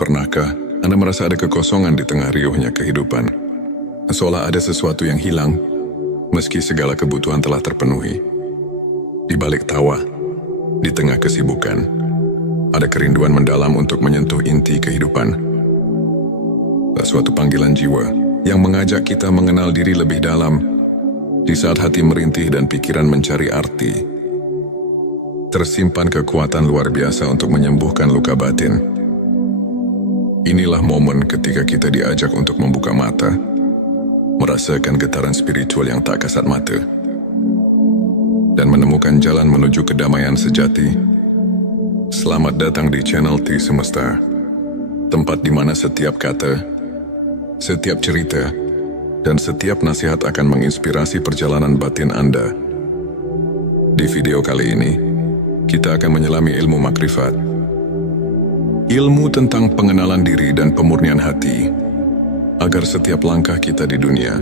Pernahkah Anda merasa ada kekosongan di tengah riuhnya kehidupan? Seolah ada sesuatu yang hilang, meski segala kebutuhan telah terpenuhi. Di balik tawa, di tengah kesibukan, ada kerinduan mendalam untuk menyentuh inti kehidupan. Suatu panggilan jiwa yang mengajak kita mengenal diri lebih dalam. Di saat hati merintih dan pikiran mencari arti, tersimpan kekuatan luar biasa untuk menyembuhkan luka batin. Inilah momen ketika kita diajak untuk membuka mata, merasakan getaran spiritual yang tak kasat mata, dan menemukan jalan menuju kedamaian sejati. Selamat datang di Channel T Semesta, tempat di mana setiap kata, setiap cerita, dan setiap nasihat akan menginspirasi perjalanan batin Anda. Di video kali ini, kita akan menyelami ilmu makrifat. Ilmu tentang pengenalan diri dan pemurnian hati, agar setiap langkah kita di dunia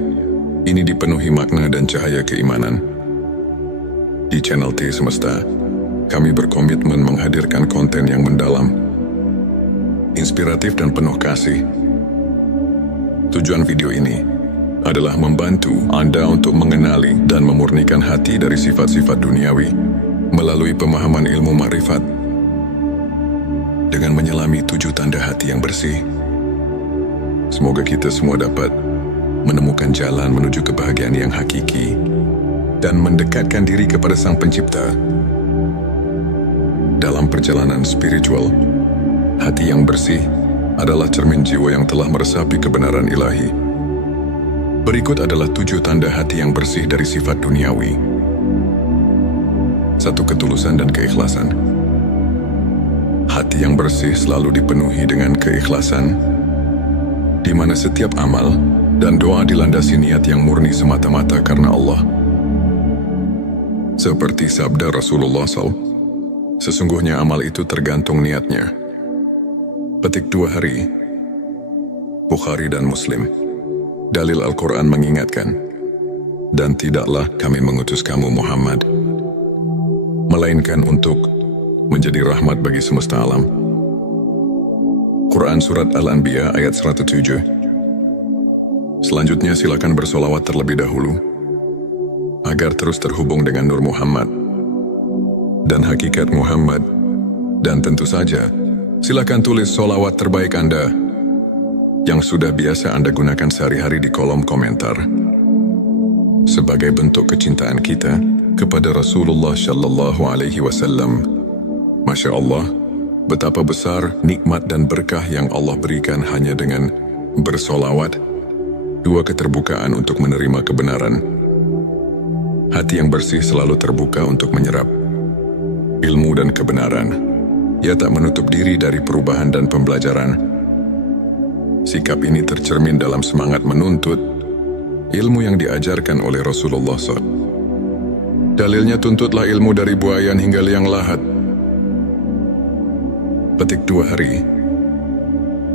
ini dipenuhi makna dan cahaya keimanan. Di Channel T Semesta, kami berkomitmen menghadirkan konten yang mendalam, inspiratif dan penuh kasih. Tujuan video ini adalah membantu Anda untuk mengenali dan memurnikan hati dari sifat-sifat duniawi melalui pemahaman ilmu makrifat. Dengan menyelami 7 tanda hati yang bersih, semoga kita semua dapat menemukan jalan menuju kebahagiaan yang hakiki dan mendekatkan diri kepada Sang Pencipta. Dalam perjalanan spiritual, hati yang bersih adalah cermin jiwa yang telah meresapi kebenaran ilahi. Berikut adalah 7 tanda hati yang bersih dari sifat duniawi. 1. Ketulusan dan keikhlasan. Hati yang bersih selalu dipenuhi dengan keikhlasan, di mana setiap amal dan doa dilandasi niat yang murni semata-mata karena Allah. Seperti sabda Rasulullah SAW, sesungguhnya amal itu tergantung niatnya. Petik 2 hari, Bukhari dan Muslim. Dalil Al-Quran mengingatkan, dan tidaklah kami mengutus kamu Muhammad, melainkan untuk menjadi rahmat bagi semesta alam. Quran Surat Al-Anbiya ayat 107. Selanjutnya silakan bersolawat terlebih dahulu, agar terus terhubung dengan Nur Muhammad dan hakikat Muhammad. Dan tentu saja, silakan tulis solawat terbaik Anda yang sudah biasa Anda gunakan sehari-hari di kolom komentar, sebagai bentuk kecintaan kita kepada Rasulullah Shallallahu Alaihi Wasallam. Masya Allah, betapa besar nikmat dan berkah yang Allah berikan hanya dengan bersolawat. 2. Keterbukaan untuk menerima kebenaran. Hati yang bersih selalu terbuka untuk menyerap ilmu dan kebenaran. Ia tak menutup diri dari perubahan dan pembelajaran. Sikap ini tercermin dalam semangat menuntut ilmu yang diajarkan oleh Rasulullah SAW. Dalilnya, tuntutlah ilmu dari buayan hingga liang lahat. Petik 2 hari,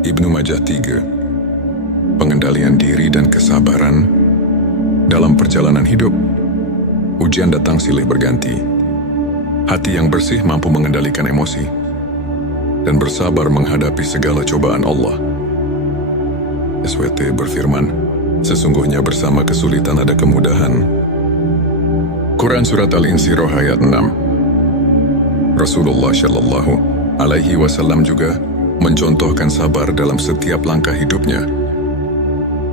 Ibnu Majah 3. Pengendalian diri dan kesabaran dalam perjalanan hidup. Ujian datang silih berganti. Hati yang bersih mampu mengendalikan emosi dan bersabar menghadapi segala cobaan Allah. SWT berfirman, sesungguhnya bersama kesulitan ada kemudahan. Quran Surat Al-Insyirah ayat 6. Rasulullah Shallallahu Alaihi Wasallam juga mencontohkan sabar dalam setiap langkah hidupnya,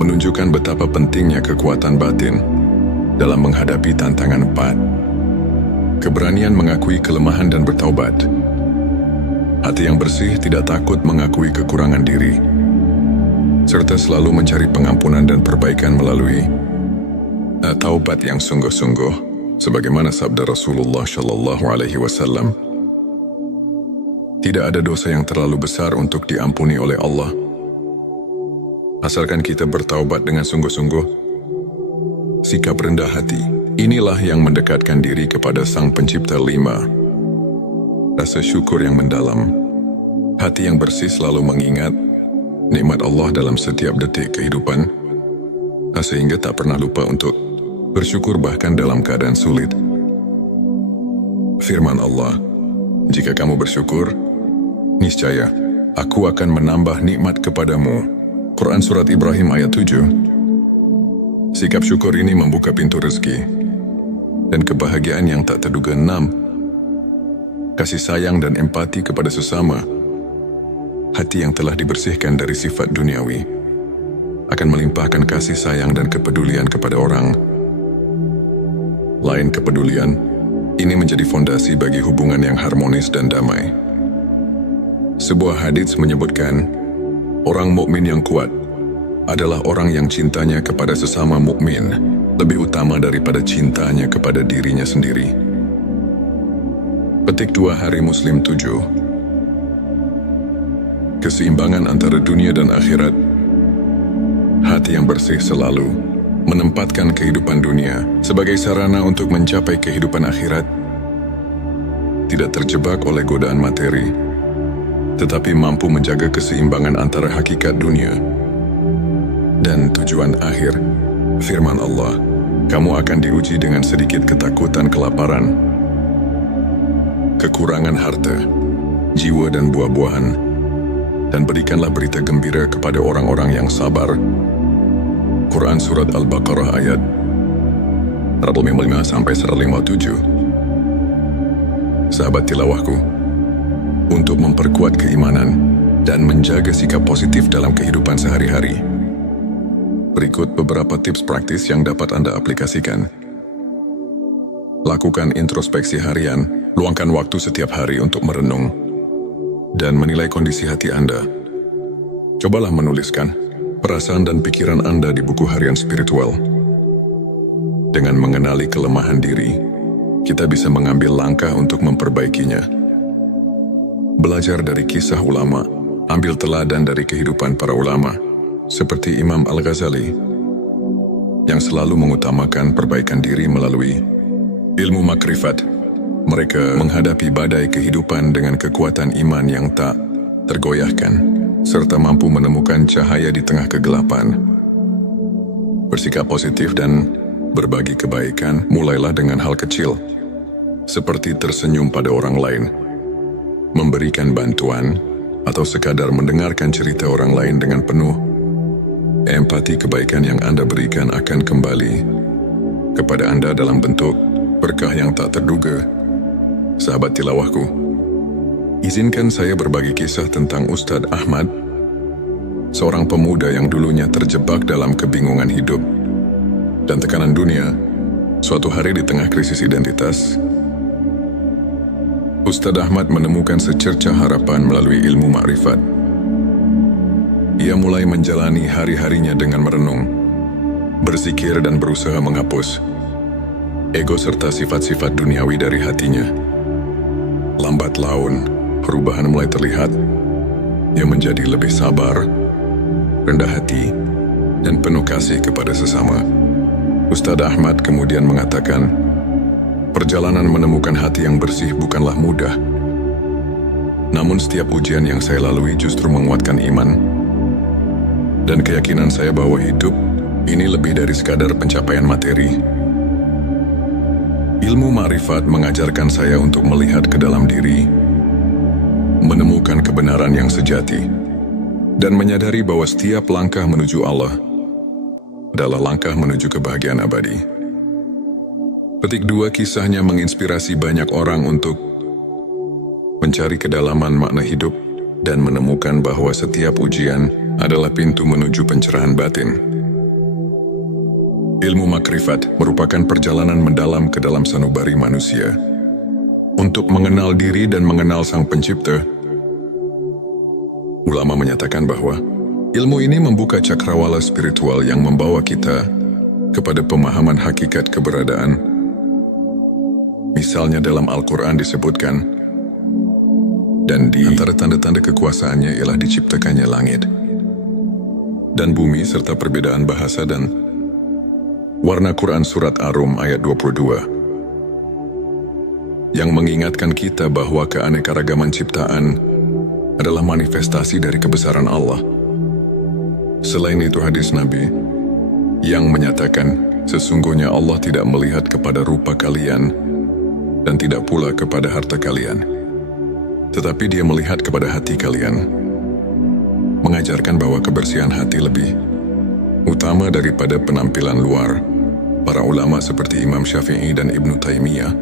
menunjukkan betapa pentingnya kekuatan batin dalam menghadapi tantangan 4. Keberanian mengakui kelemahan dan bertaubat. Hati yang bersih tidak takut mengakui kekurangan diri, serta selalu mencari pengampunan dan perbaikan melalui taubat yang sungguh-sungguh, sebagaimana sabda Rasulullah Shallallahu Alaihi Wasallam. Tidak ada dosa yang terlalu besar untuk diampuni oleh Allah, asalkan kita bertaubat dengan sungguh-sungguh. Sikap rendah hati, inilah yang mendekatkan diri kepada Sang Pencipta. 5. Rasa syukur yang mendalam. Hati yang bersih selalu mengingat nikmat Allah dalam setiap detik kehidupan, sehingga tak pernah lupa untuk bersyukur bahkan dalam keadaan sulit. Firman Allah, jika kamu bersyukur, niscaya aku akan menambah nikmat kepadamu. Quran Surat Ibrahim ayat 7. Sikap syukur ini membuka pintu rezeki dan kebahagiaan yang tak terduga. 6. Kasih sayang dan empati kepada sesama. Hati yang telah dibersihkan dari sifat duniawi akan melimpahkan kasih sayang dan kepedulian kepada orang lain. Kepedulian ini menjadi fondasi bagi hubungan yang harmonis dan damai. Sebuah hadits menyebutkan, orang mukmin yang kuat adalah orang yang cintanya kepada sesama mukmin lebih utama daripada cintanya kepada dirinya sendiri. Petik 2 Hari Muslim 7. Keseimbangan antara dunia dan akhirat. Hati yang bersih selalu menempatkan kehidupan dunia sebagai sarana untuk mencapai kehidupan akhirat. Tidak terjebak oleh godaan materi, tetapi mampu menjaga keseimbangan antara hakikat dunia dan tujuan akhir. Firman Allah, kamu akan diuji dengan sedikit ketakutan, kelaparan, kekurangan harta, jiwa dan buah-buahan, dan berikanlah berita gembira kepada orang-orang yang sabar. Quran Surat Al-Baqarah ayat 155-157. Sahabat tilawahku, untuk memperkuat keimanan dan menjaga sikap positif dalam kehidupan sehari-hari, berikut beberapa tips praktis yang dapat Anda aplikasikan. Lakukan introspeksi harian, luangkan waktu setiap hari untuk merenung dan menilai kondisi hati Anda. Cobalah menuliskan perasaan dan pikiran Anda di buku harian spiritual. Dengan mengenali kelemahan diri, kita bisa mengambil langkah untuk memperbaikinya. Belajar dari kisah ulama, ambil teladan dari kehidupan para ulama, seperti Imam Al-Ghazali, yang selalu mengutamakan perbaikan diri melalui ilmu makrifat. Mereka menghadapi badai kehidupan dengan kekuatan iman yang tak tergoyahkan, serta mampu menemukan cahaya di tengah kegelapan. Bersikap positif dan berbagi kebaikan mulailah dengan hal kecil, seperti tersenyum pada orang lain, memberikan bantuan, atau sekadar mendengarkan cerita orang lain dengan penuh empati. Kebaikan yang Anda berikan akan kembali kepada Anda dalam bentuk berkah yang tak terduga. Sahabat tilawahku, izinkan saya berbagi kisah tentang Ustadz Ahmad, seorang pemuda yang dulunya terjebak dalam kebingungan hidup dan tekanan dunia. Suatu hari di tengah krisis identitas, Ustadz Ahmad menemukan secercah harapan melalui ilmu makrifat. Ia mulai menjalani hari-harinya dengan merenung, berzikir dan berusaha menghapus ego serta sifat-sifat duniawi dari hatinya. Lambat laun, perubahan mulai terlihat. Ia menjadi lebih sabar, rendah hati, dan penuh kasih kepada sesama. Ustadz Ahmad kemudian mengatakan, perjalanan menemukan hati yang bersih bukanlah mudah. Namun setiap ujian yang saya lalui justru menguatkan iman dan keyakinan saya bahwa hidup ini lebih dari sekadar pencapaian materi. Ilmu makrifat mengajarkan saya untuk melihat ke dalam diri, menemukan kebenaran yang sejati, dan menyadari bahwa setiap langkah menuju Allah adalah langkah menuju kebahagiaan abadi. Petik 2, kisahnya menginspirasi banyak orang untuk mencari kedalaman makna hidup dan menemukan bahwa setiap ujian adalah pintu menuju pencerahan batin. Ilmu makrifat merupakan perjalanan mendalam ke dalam sanubari manusia untuk mengenal diri dan mengenal Sang Pencipta. Ulama menyatakan bahwa ilmu ini membuka cakrawala spiritual yang membawa kita kepada pemahaman hakikat keberadaan. Misalnya dalam Al-Quran disebutkan, dan di antara tanda-tanda kekuasaannya ialah diciptakannya langit dan bumi serta perbedaan bahasa dan warna. Quran Surat Ar-Rum ayat 22, yang mengingatkan kita bahwa keanekaragaman ciptaan adalah manifestasi dari kebesaran Allah. Selain itu hadis Nabi yang menyatakan, sesungguhnya Allah tidak melihat kepada rupa kalian dan tidak pula kepada harta kalian, tetapi Dia melihat kepada hati kalian. mengajarkan bahwa kebersihan hati lebih utama daripada penampilan luar. Para ulama seperti Imam Syafi'i dan Ibnu Taimiyah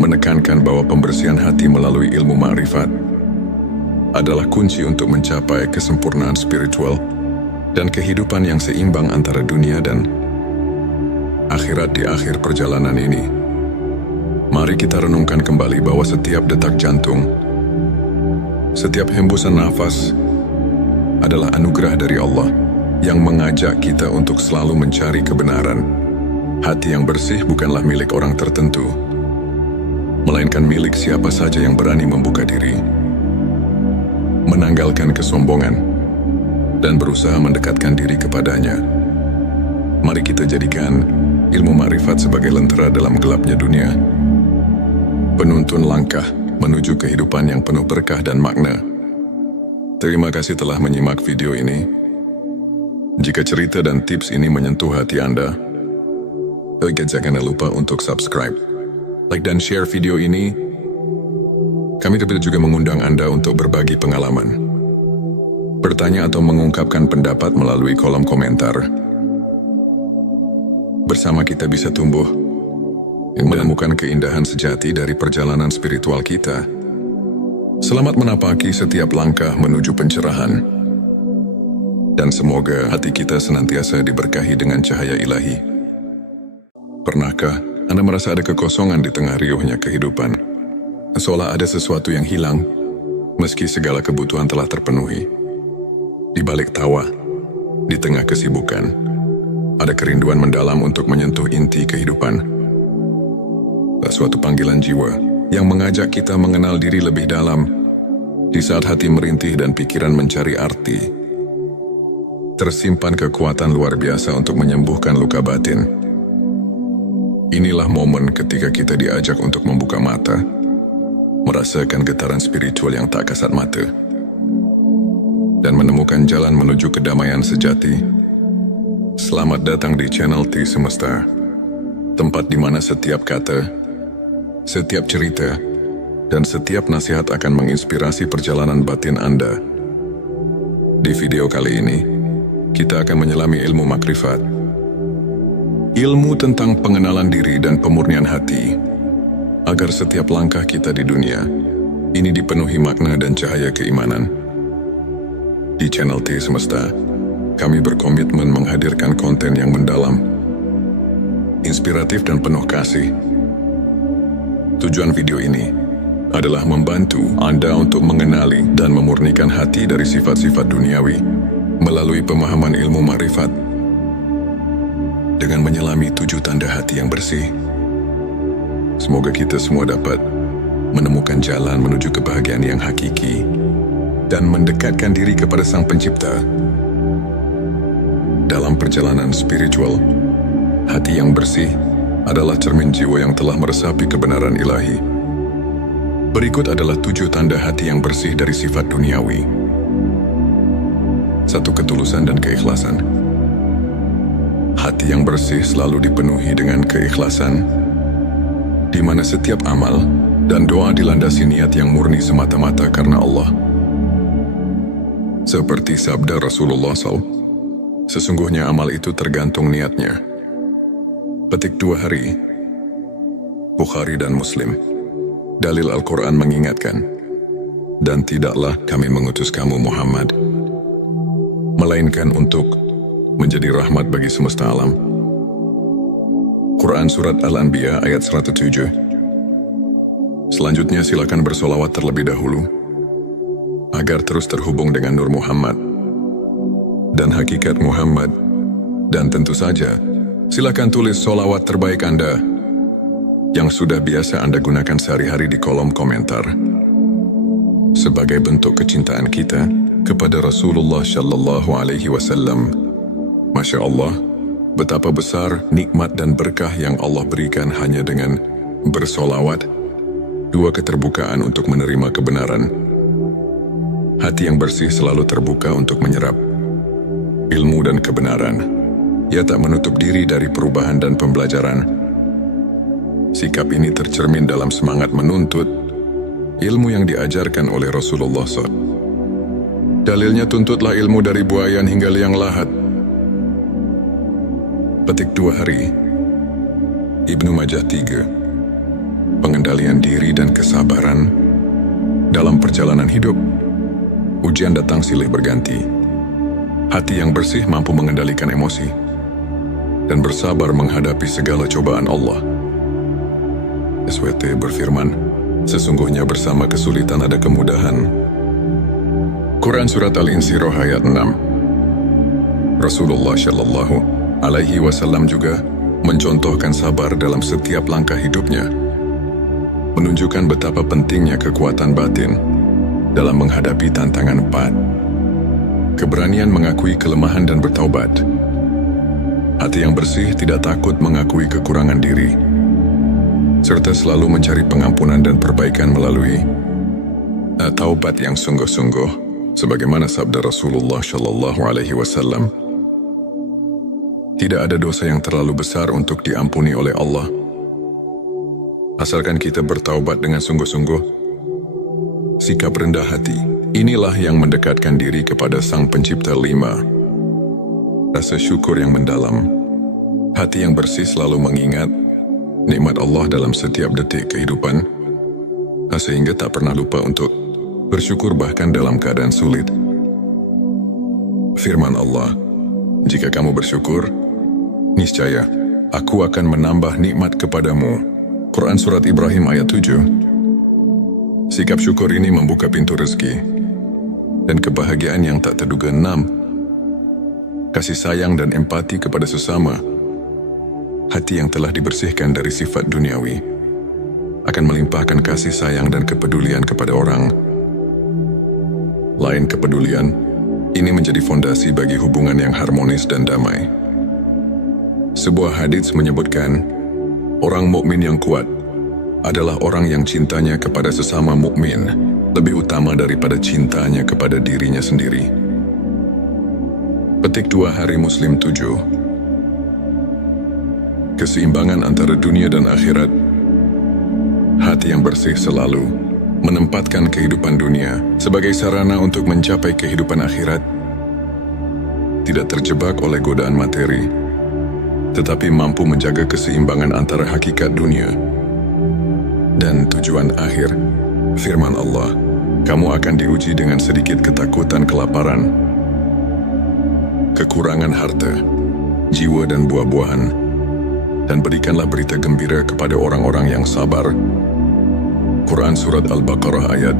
menekankan bahwa pembersihan hati melalui ilmu ma'rifat adalah kunci untuk mencapai kesempurnaan spiritual dan kehidupan yang seimbang antara dunia dan akhirat di akhir perjalanan ini. Mari kita renungkan kembali bahwa setiap detak jantung, setiap hembusan nafas adalah anugerah dari Allah yang mengajak kita untuk selalu mencari kebenaran. Hati yang bersih bukanlah milik orang tertentu, melainkan milik siapa saja yang berani membuka diri, menanggalkan kesombongan, dan berusaha mendekatkan diri kepadanya. Mari kita jadikan ilmu ma'rifat sebagai lentera dalam gelapnya dunia, penuntun langkah menuju kehidupan yang penuh berkah dan makna. Terima kasih telah menyimak video ini. Jika cerita dan tips ini menyentuh hati Anda, jangan lupa untuk subscribe, like dan share video ini. Kami juga mengundang Anda untuk berbagi pengalaman, bertanya atau mengungkapkan pendapat melalui kolom komentar. Bersama kita bisa tumbuh yang menemukan keindahan sejati dari perjalanan spiritual kita. Selamat menapaki setiap langkah menuju pencerahan. Dan semoga hati kita senantiasa diberkahi dengan cahaya ilahi. Pernahkah Anda merasa ada kekosongan di tengah riuhnya kehidupan? Seolah ada sesuatu yang hilang, meski segala kebutuhan telah terpenuhi. Di balik tawa, di tengah kesibukan, ada kerinduan mendalam untuk menyentuh inti kehidupan. Suatu panggilan jiwa yang mengajak kita mengenal diri lebih dalam. Di saat hati merintih dan pikiran mencari arti, tersimpan kekuatan luar biasa untuk menyembuhkan luka batin. Inilah momen ketika kita diajak untuk membuka mata, merasakan getaran spiritual yang tak kasat mata, dan menemukan jalan menuju kedamaian sejati. Selamat datang di channel T Semesta, tempat di mana setiap kata, setiap cerita, dan setiap nasihat akan menginspirasi perjalanan batin Anda. Di video kali ini, kita akan menyelami ilmu makrifat, ilmu tentang pengenalan diri dan pemurnian hati, agar setiap langkah kita di dunia ini dipenuhi makna dan cahaya keimanan. Di channel T Semesta, kami berkomitmen menghadirkan konten yang mendalam, inspiratif dan penuh kasih. Tujuan video ini adalah membantu Anda untuk mengenali dan memurnikan hati dari sifat-sifat duniawi melalui pemahaman ilmu ma'rifat. Dengan menyelami 7 tanda hati yang bersih, semoga kita semua dapat menemukan jalan menuju kebahagiaan yang hakiki dan mendekatkan diri kepada Sang Pencipta. Dalam perjalanan spiritual, hati yang bersih adalah cermin jiwa yang telah meresapi kebenaran ilahi. Berikut adalah 7 tanda hati yang bersih dari sifat duniawi. 1. Ketulusan dan keikhlasan. Hati yang bersih selalu dipenuhi dengan keikhlasan, di mana setiap amal dan doa dilandasi niat yang murni semata-mata karena Allah. Seperti sabda Rasulullah SAW, sesungguhnya amal itu tergantung niatnya. Petik 2 hari, Bukhari dan Muslim. Dalil Al-Quran mengingatkan, dan tidaklah kami mengutus kamu Muhammad, melainkan untuk menjadi rahmat bagi semesta alam. Quran Surat Al-Anbiya ayat 107. Selanjutnya silakan bersolawat terlebih dahulu, agar terus terhubung dengan Nur Muhammad dan hakikat Muhammad. Dan tentu saja, silakan tulis solawat terbaik Anda yang sudah biasa Anda gunakan sehari-hari di kolom komentar, sebagai bentuk kecintaan kita kepada Rasulullah Shallallahu Alaihi Wasallam. Masya Allah, betapa besar nikmat dan berkah yang Allah berikan hanya dengan bersolawat. 2. Keterbukaan untuk menerima kebenaran. Hati yang bersih selalu terbuka untuk menyerap ilmu dan kebenaran. Ia tak menutup diri dari perubahan dan pembelajaran. Sikap ini tercermin dalam semangat menuntut ilmu yang diajarkan oleh Rasulullah SAW. Dalilnya tuntutlah ilmu dari buayan hingga liang lahat. Petik 2 hari. Ibnu Majah 3. Pengendalian diri dan kesabaran dalam perjalanan hidup. Ujian datang silih berganti. Hati yang bersih mampu mengendalikan emosi dan bersabar menghadapi segala cobaan Allah. SWT berfirman, sesungguhnya bersama kesulitan ada kemudahan. Quran Surat Al-Insyirah ayat 6. Rasulullah Shallallahu Alaihi Wasallam juga mencontohkan sabar dalam setiap langkah hidupnya, menunjukkan betapa pentingnya kekuatan batin dalam menghadapi tantangan 4. Keberanian mengakui kelemahan dan bertaubat. Hati yang bersih tidak takut mengakui kekurangan diri, serta selalu mencari pengampunan dan perbaikan melalui taubat yang sungguh-sungguh. Sebagaimana sabda Rasulullah Shallallahu Alaihi Wasallam, tidak ada dosa yang terlalu besar untuk diampuni oleh Allah, asalkan kita bertaubat dengan sungguh-sungguh. Sikap rendah hati, inilah yang mendekatkan diri kepada Sang Pencipta 5. Rasa syukur yang mendalam, hati yang bersih selalu mengingat nikmat Allah dalam setiap detik kehidupan, sehingga tak pernah lupa untuk bersyukur bahkan dalam keadaan sulit. Firman Allah, jika kamu bersyukur, niscaya aku akan menambah nikmat kepadamu. Quran Surat Ibrahim ayat 7. Sikap syukur ini membuka pintu rezeki dan kebahagiaan yang tak terduga. 6. Kasih sayang dan empati kepada sesama. Hati yang telah dibersihkan dari sifat duniawi akan melimpahkan kasih sayang dan kepedulian kepada orang lain. Kepedulian ini menjadi fondasi bagi hubungan yang harmonis dan damai. Sebuah hadits menyebutkan, orang mukmin yang kuat adalah orang yang cintanya kepada sesama mukmin lebih utama daripada cintanya kepada dirinya sendiri. Petik 2 hari Muslim 7. Keseimbangan antara dunia dan akhirat. Hati yang bersih selalu menempatkan kehidupan dunia sebagai sarana untuk mencapai kehidupan akhirat. Tidak terjebak oleh godaan materi, tetapi mampu menjaga keseimbangan antara hakikat dunia dan tujuan akhir. Firman Allah, kamu akan diuji dengan sedikit ketakutan, kelaparan, kekurangan harta, jiwa dan buah-buahan, dan berikanlah berita gembira kepada orang-orang yang sabar. Quran Surat Al-Baqarah ayat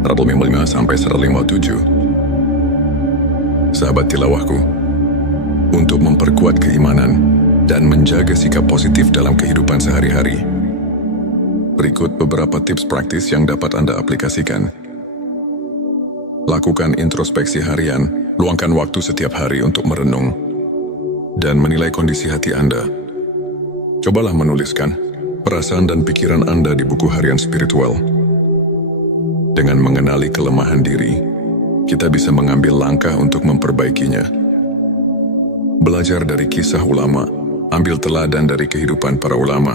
155-157. Sahabat tilawahku, untuk memperkuat keimanan dan menjaga sikap positif dalam kehidupan sehari-hari, berikut beberapa tips praktis yang dapat Anda aplikasikan. Lakukan introspeksi harian, luangkan waktu setiap hari untuk merenung dan menilai kondisi hati Anda. Cobalah menuliskan perasaan dan pikiran Anda di buku harian spiritual. Dengan mengenali kelemahan diri, kita bisa mengambil langkah untuk memperbaikinya. Belajar dari kisah ulama, ambil teladan dari kehidupan para ulama,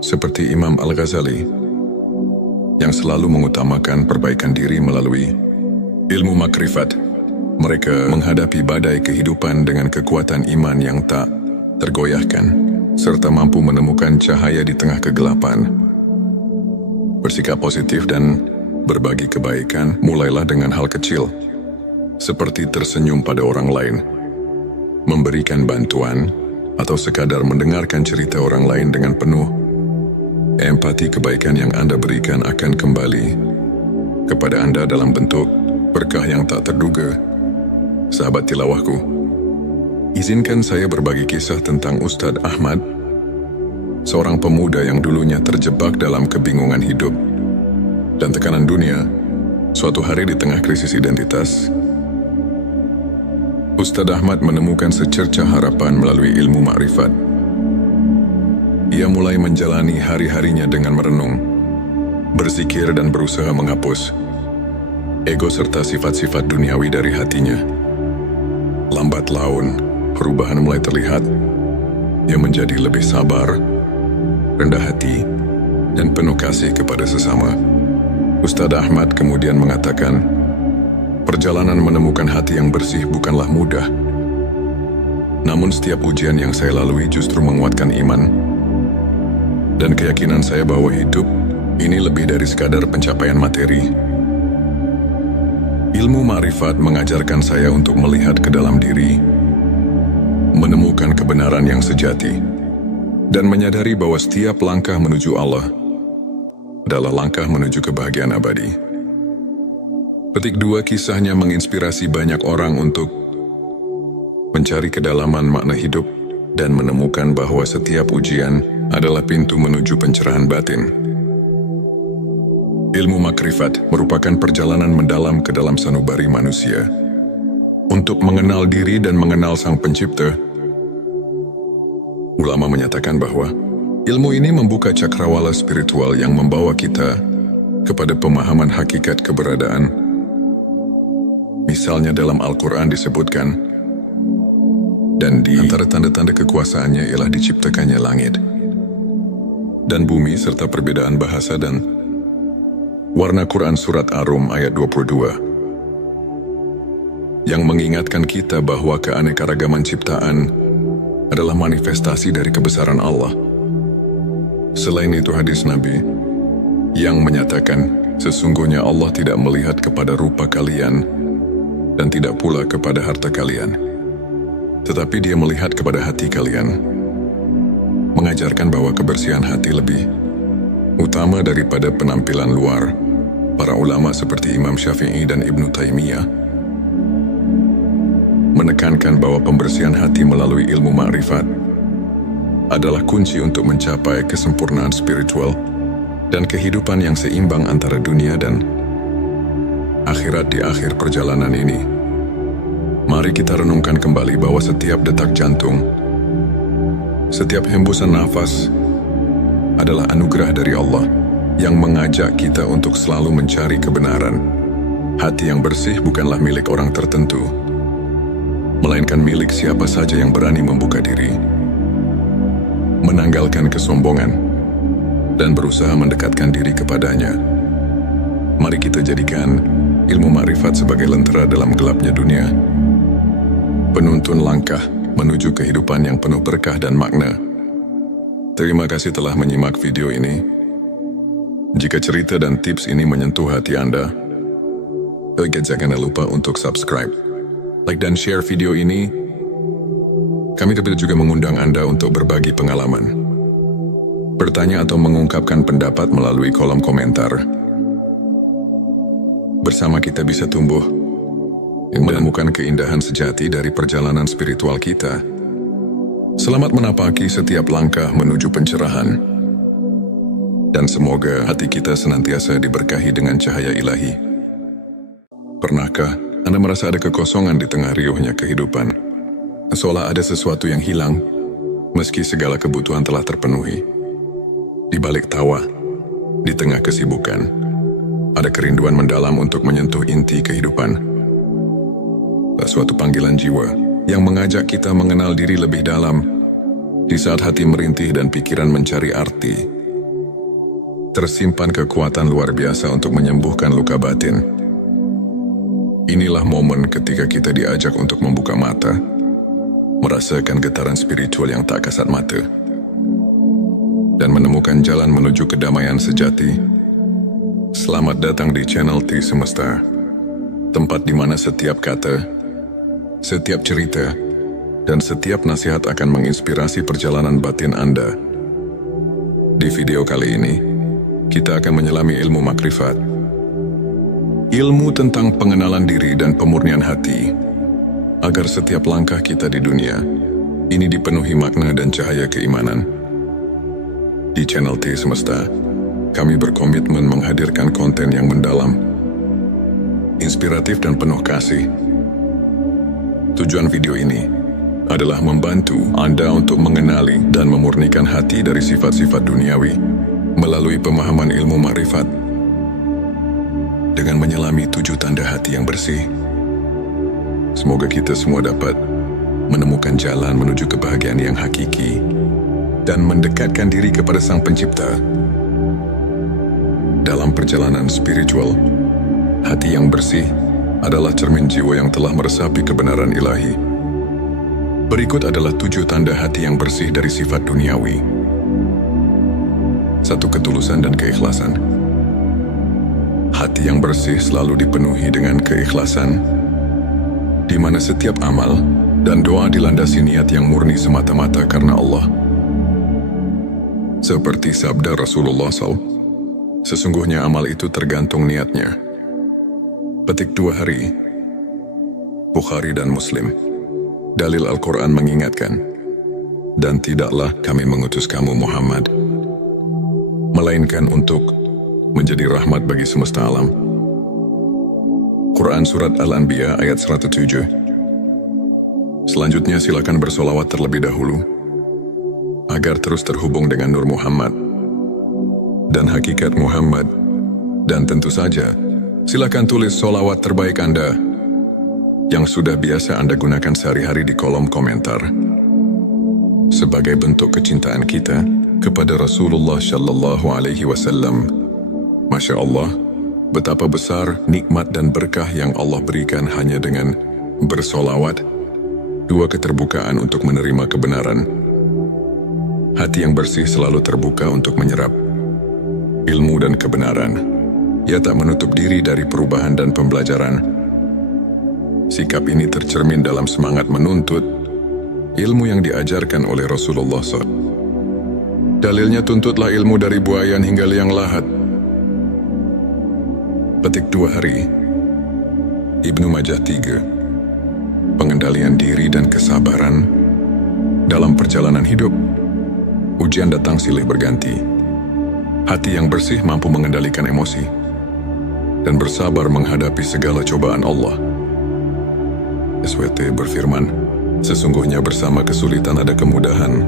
seperti Imam Al-Ghazali, yang selalu mengutamakan perbaikan diri melalui ilmu makrifat. Mereka menghadapi badai kehidupan dengan kekuatan iman yang tak tergoyahkan, serta mampu menemukan cahaya di tengah kegelapan. Bersikap positif dan berbagi kebaikan mulailah dengan hal kecil, seperti tersenyum pada orang lain, memberikan bantuan, atau sekadar mendengarkan cerita orang lain dengan penuh empati. Kebaikan yang Anda berikan akan kembali kepada Anda dalam bentuk berkah yang tak terduga. Sahabat tilawahku, izinkan saya berbagi kisah tentang Ustadz Ahmad, seorang pemuda yang dulunya terjebak dalam kebingungan hidup dan tekanan dunia. Suatu hari di tengah krisis identitas, Ustadz Ahmad menemukan secercah harapan melalui ilmu makrifat. Ia mulai menjalani hari-harinya dengan merenung, berzikir dan berusaha menghapus ego serta sifat-sifat duniawi dari hatinya. Lambat laun, perubahan mulai terlihat. Ia menjadi lebih sabar, rendah hati, dan penuh kasih kepada sesama. Ustadz Ahmad kemudian mengatakan, perjalanan menemukan hati yang bersih bukanlah mudah. Namun setiap ujian yang saya lalui justru menguatkan iman dan keyakinan saya bahwa hidup ini lebih dari sekadar pencapaian materi. Ilmu ma'rifat mengajarkan saya untuk melihat ke dalam diri, menemukan kebenaran yang sejati, dan menyadari bahwa setiap langkah menuju Allah adalah langkah menuju kebahagiaan abadi. Petik 2 kisahnya menginspirasi banyak orang untuk mencari kedalaman makna hidup dan menemukan bahwa setiap ujian adalah pintu menuju pencerahan batin. Ilmu makrifat merupakan perjalanan mendalam ke dalam sanubari manusia untuk mengenal diri dan mengenal Sang Pencipta. Ulama menyatakan bahwa ilmu ini membuka cakrawala spiritual yang membawa kita kepada pemahaman hakikat keberadaan. Misalnya dalam Al-Quran disebutkan, dan di antara tanda-tanda kekuasaannya ialah diciptakannya langit dan bumi serta perbedaan bahasa dan warna. Quran Surat Ar-Rum ayat 22 yang mengingatkan kita bahwa keanekaragaman ciptaan adalah manifestasi dari kebesaran Allah. Selain itu hadis Nabi yang menyatakan sesungguhnya Allah tidak melihat kepada rupa kalian dan tidak pula kepada harta kalian, tetapi Dia melihat kepada hati kalian, mengajarkan bahwa kebersihan hati lebih utama daripada penampilan luar. Para ulama seperti Imam Syafi'i dan Ibnu Taimiyah menekankan bahwa pembersihan hati melalui ilmu ma'rifat adalah kunci untuk mencapai kesempurnaan spiritual dan kehidupan yang seimbang antara dunia dan akhirat. Di akhir perjalanan ini, mari kita renungkan kembali bahwa setiap detak jantung, setiap hembusan nafas adalah anugerah dari Allah yang mengajak kita untuk selalu mencari kebenaran. Hati yang bersih bukanlah milik orang tertentu, melainkan milik siapa saja yang berani membuka diri, menanggalkan kesombongan, dan berusaha mendekatkan diri kepadanya. Mari kita jadikan ilmu ma'rifat sebagai lentera dalam gelapnya dunia, penuntun langkah menuju kehidupan yang penuh berkah dan makna. Terima kasih telah menyimak video ini. Jika cerita dan tips ini menyentuh hati Anda, jangan lupa untuk subscribe, like dan share video ini. Kami juga mengundang Anda untuk berbagi pengalaman, bertanya atau mengungkapkan pendapat melalui kolom komentar. Bersama kita bisa tumbuh, menemukan keindahan sejati dari perjalanan spiritual kita. Selamat menapaki setiap langkah menuju pencerahan. Dan semoga hati kita senantiasa diberkahi dengan cahaya ilahi. Pernahkah Anda merasa ada kekosongan di tengah riuhnya kehidupan? Seolah ada sesuatu yang hilang, meski segala kebutuhan telah terpenuhi. Di balik tawa, di tengah kesibukan, ada kerinduan mendalam untuk menyentuh inti kehidupan. Suatu panggilan jiwa yang mengajak kita mengenal diri lebih dalam. Di saat hati merintih dan pikiran mencari arti, tersimpan kekuatan luar biasa untuk menyembuhkan luka batin. Inilah momen ketika kita diajak untuk membuka mata, merasakan getaran spiritual yang tak kasat mata, dan menemukan jalan menuju kedamaian sejati. Selamat datang di channel T Semesta, tempat di mana setiap kata, setiap cerita, dan setiap nasihat akan menginspirasi perjalanan batin Anda. Di video kali ini, kita akan menyelami ilmu makrifat, ilmu tentang pengenalan diri dan pemurnian hati, agar setiap langkah kita di dunia ini dipenuhi makna dan cahaya keimanan. Di channel T Semesta, kami berkomitmen menghadirkan konten yang mendalam, inspiratif dan penuh kasih. Tujuan video ini adalah membantu Anda untuk mengenali dan memurnikan hati dari sifat-sifat duniawi melalui pemahaman ilmu ma'rifat. Dengan menyelami 7 tanda hati yang bersih, semoga kita semua dapat menemukan jalan menuju kebahagiaan yang hakiki dan mendekatkan diri kepada Sang Pencipta. Dalam perjalanan spiritual, hati yang bersih adalah cermin jiwa yang telah meresapi kebenaran ilahi. Berikut adalah 7 tanda hati yang bersih dari sifat duniawi. 1. Ketulusan dan keikhlasan. Hati yang bersih selalu dipenuhi dengan keikhlasan, di mana setiap amal dan doa dilandasi niat yang murni semata-mata karena Allah. Seperti sabda Rasulullah SAW, sesungguhnya amal itu tergantung niatnya. Petik 2 hari. Bukhari dan Muslim. Dalil Al-Quran mengingatkan, dan tidaklah kami mengutus kamu Muhammad, melainkan untuk menjadi rahmat bagi semesta alam. Quran Surat Al-Anbiya ayat 107. Selanjutnya silakan bersolawat terlebih dahulu, agar terus terhubung dengan Nur Muhammad dan hakikat Muhammad. Dan tentu saja, silakan tulis solawat terbaik Anda yang sudah biasa Anda gunakan sehari-hari di kolom komentar, sebagai bentuk kecintaan kita kepada Rasulullah Shallallahu Alaihi Wasallam. Masya Allah, betapa besar nikmat dan berkah yang Allah berikan hanya dengan bersolawat. 2. Keterbukaan untuk menerima kebenaran. Hati yang bersih selalu terbuka untuk menyerap ilmu dan kebenaran. Ia tak menutup diri dari perubahan dan pembelajaran. Sikap ini tercermin dalam semangat menuntut ilmu yang diajarkan oleh Rasulullah SAW. Dalilnya, tuntutlah ilmu dari buayan hingga liang lahat. Petik 2 hari. Ibnu Majah 3. Pengendalian diri dan kesabaran dalam perjalanan hidup. Ujian datang silih berganti. Hati yang bersih mampu mengendalikan emosi dan bersabar menghadapi segala cobaan Allah. SWT berfirman, sesungguhnya bersama kesulitan ada kemudahan.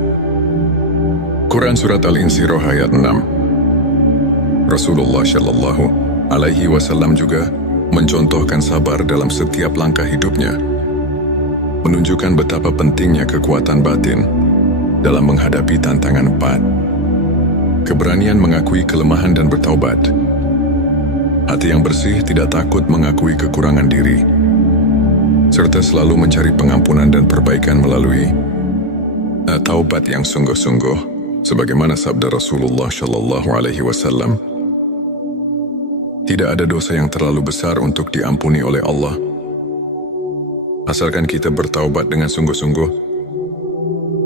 Quran Surat Al-Insyirah ayat 6. Rasulullah Shallallahu Alaihi Wasallam juga mencontohkan sabar dalam setiap langkah hidupnya, menunjukkan betapa pentingnya kekuatan batin dalam menghadapi tantangan 4. Keberanian mengakui kelemahan dan bertaubat. Hati yang bersih tidak takut mengakui kekurangan diri, serta selalu mencari pengampunan dan perbaikan melalui taubat yang sungguh-sungguh, sebagaimana sabda Rasulullah Shallallahu Alaihi Wasallam. Tidak ada dosa yang terlalu besar untuk diampuni oleh Allah, asalkan kita bertaubat dengan sungguh-sungguh.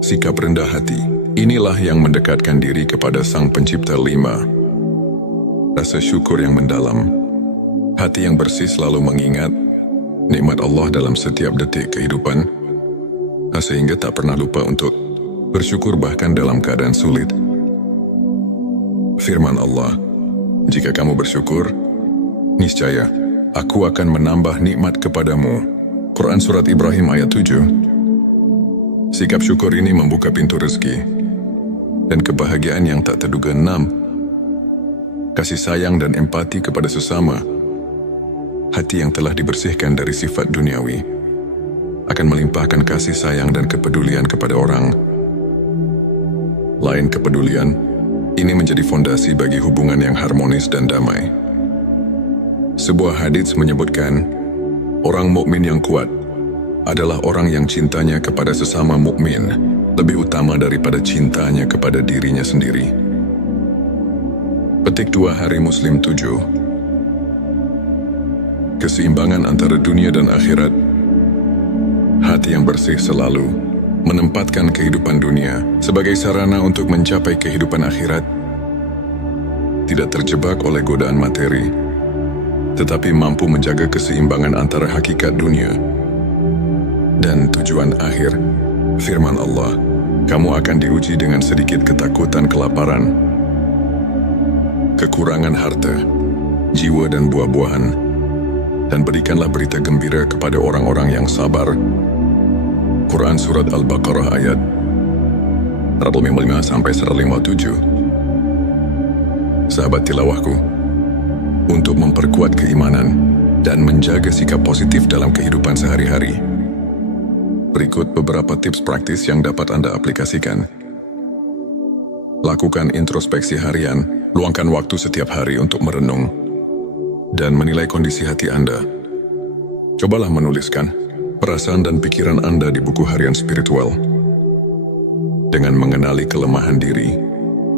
Sikap rendah hati, inilah yang mendekatkan diri kepada Sang Pencipta. 5. Rasa syukur yang mendalam. Hati yang bersih selalu mengingat nikmat Allah dalam setiap detik kehidupan, sehingga tak pernah lupa untuk bersyukur bahkan dalam keadaan sulit. Firman Allah, jika kamu bersyukur, niscaya aku akan menambah nikmat kepadamu. Quran Surat Ibrahim ayat 7. Sikap syukur ini membuka pintu rezeki dan kebahagiaan yang tak terduga. 6. Kasih sayang dan empati kepada sesama. Hati yang telah dibersihkan dari sifat duniawi akan melimpahkan kasih sayang dan kepedulian kepada orang lain. Kepedulian ini menjadi fondasi bagi hubungan yang harmonis dan damai. Sebuah hadits menyebutkan, orang mukmin yang kuat adalah orang yang cintanya kepada sesama mukmin lebih utama daripada cintanya kepada dirinya sendiri. Petik 2 hari Muslim 7. Keseimbangan antara dunia dan akhirat. Hati yang bersih selalu menempatkan kehidupan dunia sebagai sarana untuk mencapai kehidupan akhirat. Tidak terjebak oleh godaan materi, tetapi mampu menjaga keseimbangan antara hakikat dunia dan tujuan akhir. Firman Allah, kamu akan diuji dengan sedikit ketakutan, kelaparan, kekurangan harta, jiwa dan buah-buahan, dan berikanlah berita gembira kepada orang-orang yang sabar. Quran Surat Al-Baqarah ayat 155-157. Sahabat tilawahku, untuk memperkuat keimanan dan menjaga sikap positif dalam kehidupan sehari-hari, berikut beberapa tips praktis yang dapat Anda aplikasikan. Lakukan introspeksi harian, luangkan waktu setiap hari untuk merenung dan menilai kondisi hati Anda. Cobalah menuliskan perasaan dan pikiran Anda di buku harian spiritual. Dengan mengenali kelemahan diri,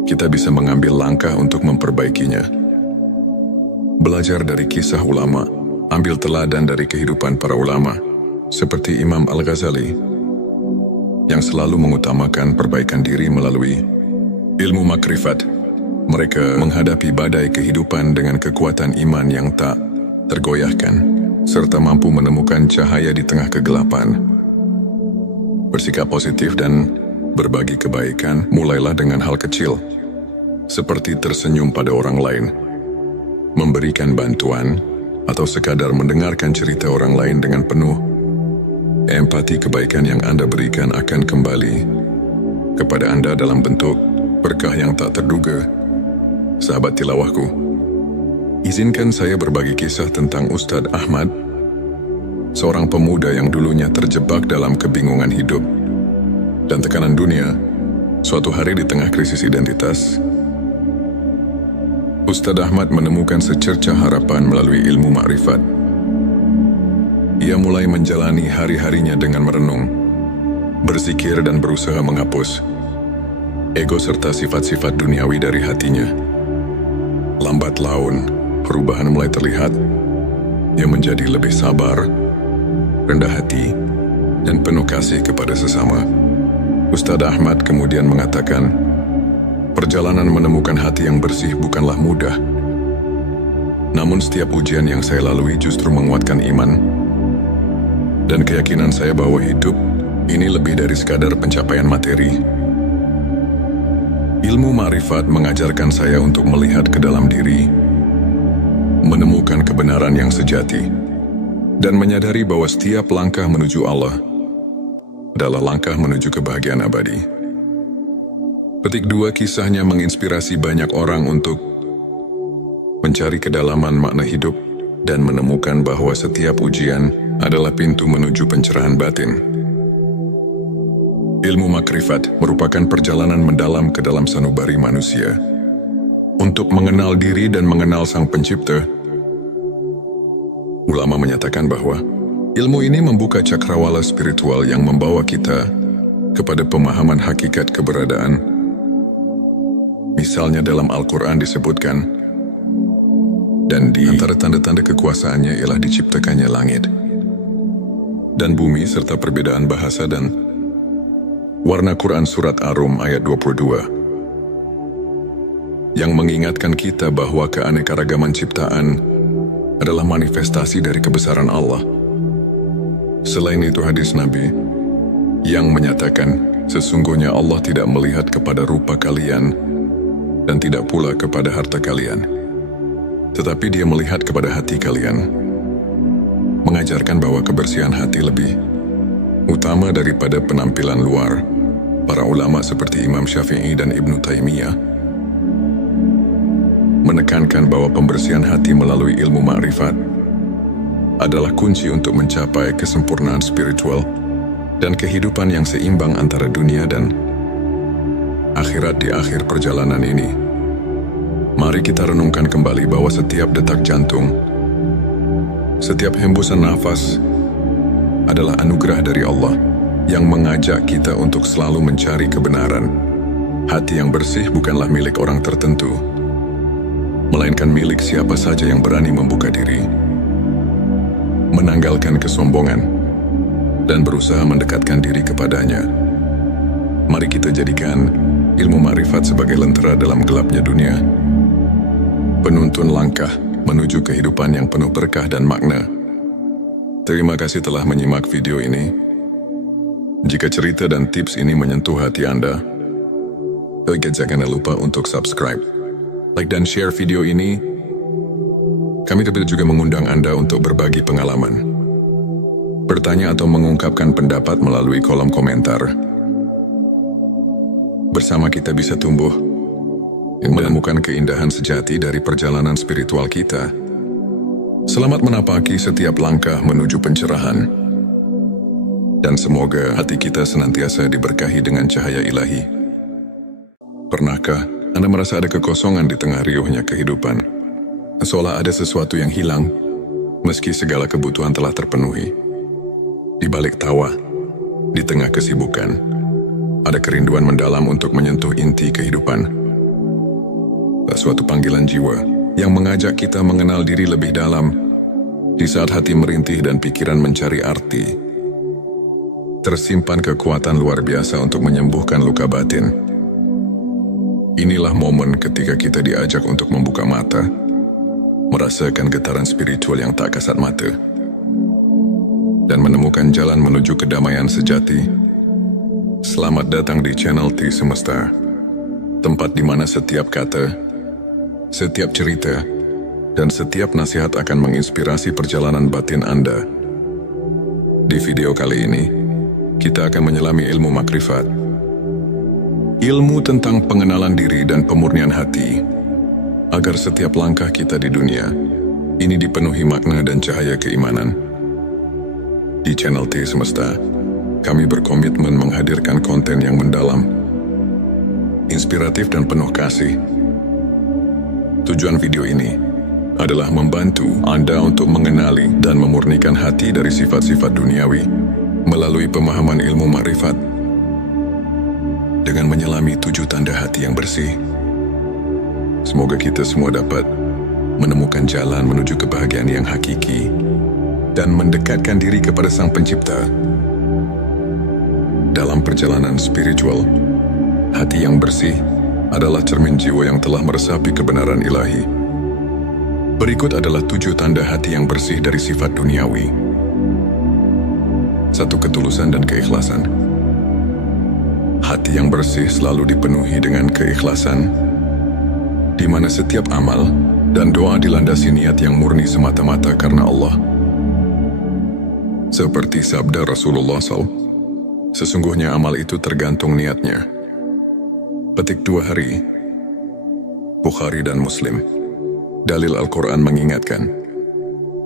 kita bisa mengambil langkah untuk memperbaikinya. Belajar dari kisah ulama, ambil teladan dari kehidupan para ulama, seperti Imam Al-Ghazali, yang selalu mengutamakan perbaikan diri melalui ilmu makrifat. Mereka menghadapi badai kehidupan dengan kekuatan iman yang tak tergoyahkan, serta mampu menemukan cahaya di tengah kegelapan. Bersikap positif dan berbagi kebaikan mulailah dengan hal kecil, seperti tersenyum pada orang lain, memberikan bantuan, atau sekadar mendengarkan cerita orang lain dengan penuh empati. Kebaikan yang Anda berikan akan kembali kepada Anda dalam bentuk berkah yang tak terduga. Sahabat tilawahku, izinkan saya berbagi kisah tentang Ustadz Ahmad, seorang pemuda yang dulunya terjebak dalam kebingungan hidup dan tekanan dunia. Suatu hari di tengah krisis identitas, Ustadz Ahmad menemukan secercah harapan melalui ilmu makrifat. Ia mulai menjalani hari-harinya dengan merenung, berzikir dan berusaha menghapus ego serta sifat-sifat duniawi dari hatinya. Lambat laun, perubahan mulai terlihat. Ia menjadi lebih sabar, rendah hati, dan penuh kasih kepada sesama. Ustadz Ahmad kemudian mengatakan, perjalanan menemukan hati yang bersih bukanlah mudah. Namun setiap ujian yang saya lalui justru menguatkan iman dan keyakinan saya bahwa hidup ini lebih dari sekadar pencapaian materi. Ilmu ma'rifat mengajarkan saya untuk melihat ke dalam diri, menemukan kebenaran yang sejati, dan menyadari bahwa setiap langkah menuju Allah adalah langkah menuju kebahagiaan abadi. Petik 2, kisahnya menginspirasi banyak orang untuk mencari kedalaman makna hidup dan menemukan bahwa setiap ujian adalah pintu menuju pencerahan batin. Ilmu makrifat merupakan perjalanan mendalam ke dalam sanubari manusia untuk mengenal diri dan mengenal Sang Pencipta. Ulama menyatakan bahwa ilmu ini membuka cakrawala spiritual yang membawa kita kepada pemahaman hakikat keberadaan. Misalnya dalam Al-Quran disebutkan, dan di antara tanda-tanda kekuasaannya ialah diciptakannya langit dan bumi serta perbedaan bahasa dan warna. Quran Surat Ar-Rum ayat 22 yang mengingatkan kita bahwa keanekaragaman ciptaan adalah manifestasi dari kebesaran Allah. Selain itu hadis Nabi yang menyatakan, sesungguhnya Allah tidak melihat kepada rupa kalian dan tidak pula kepada harta kalian, tetapi Dia melihat kepada hati kalian, mengajarkan bahwa kebersihan hati lebih utama daripada penampilan luar. Para ulama seperti Imam Syafi'i dan Ibnu Taimiyah menekankan bahwa pembersihan hati melalui ilmu makrifat adalah kunci untuk mencapai kesempurnaan spiritual dan kehidupan yang seimbang antara dunia dan akhirat. Di akhir perjalanan ini, mari kita renungkan kembali bahwa setiap detak jantung, setiap hembusan nafas adalah anugerah dari Allah yang mengajak kita untuk selalu mencari kebenaran. Hati yang bersih bukanlah milik orang tertentu, melainkan milik siapa saja yang berani membuka diri, menanggalkan kesombongan, dan berusaha mendekatkan diri kepadanya. Mari kita jadikan ilmu makrifat sebagai lentera dalam gelapnya dunia, penuntun langkah menuju kehidupan yang penuh berkah dan makna. Terima kasih telah menyimak video ini. Jika cerita dan tips ini menyentuh hati Anda, jangan lupa untuk subscribe, like dan share video ini. Kami juga mengundang Anda untuk berbagi pengalaman, bertanya atau mengungkapkan pendapat melalui kolom komentar. Bersama kita bisa tumbuh dan menemukan keindahan sejati dari perjalanan spiritual kita. Selamat menapaki setiap langkah menuju pencerahan. Dan semoga hati kita senantiasa diberkahi dengan cahaya ilahi. Pernahkah Anda merasa ada kekosongan di tengah riuhnya kehidupan? Seolah ada sesuatu yang hilang, Meski segala kebutuhan telah terpenuhi, di balik tawa, di tengah kesibukan, ada kerinduan mendalam untuk menyentuh inti kehidupan. Suatu panggilan jiwa yang mengajak kita mengenal diri lebih dalam di saat hati merintih dan pikiran mencari arti. Tersimpan kekuatan luar biasa untuk menyembuhkan luka batin. Inilah momen ketika kita diajak untuk membuka mata, merasakan getaran spiritual yang tak kasat mata, dan menemukan jalan menuju kedamaian sejati. Selamat datang di channel T Semesta, tempat di mana setiap kata, setiap cerita, dan setiap nasihat akan menginspirasi perjalanan batin Anda. Di video kali ini, kita akan menyelami ilmu makrifat, ilmu tentang pengenalan diri dan pemurnian hati, agar setiap langkah kita di dunia ini dipenuhi makna dan cahaya keimanan. Di channel T Semesta, kami berkomitmen menghadirkan konten yang mendalam, inspiratif dan penuh kasih. Tujuan video ini adalah membantu Anda untuk mengenali dan memurnikan hati dari sifat-sifat duniawi melalui pemahaman ilmu makrifat dengan menyelami 7 tanda hati yang bersih. Semoga kita semua dapat menemukan jalan menuju kebahagiaan yang hakiki dan mendekatkan diri kepada Sang Pencipta. Dalam perjalanan spiritual, hati yang bersih adalah cermin jiwa yang telah meresapi kebenaran ilahi. Berikut adalah 7 tanda hati yang bersih dari sifat duniawi. 1. Ketulusan dan keikhlasan. Hati yang bersih selalu dipenuhi dengan keikhlasan, di mana setiap amal dan doa dilandasi niat yang murni semata-mata karena Allah. Seperti sabda Rasulullah SAW, sesungguhnya amal itu tergantung niatnya. Petik 2 hari, Bukhari dan Muslim. Dalil Al-Quran mengingatkan,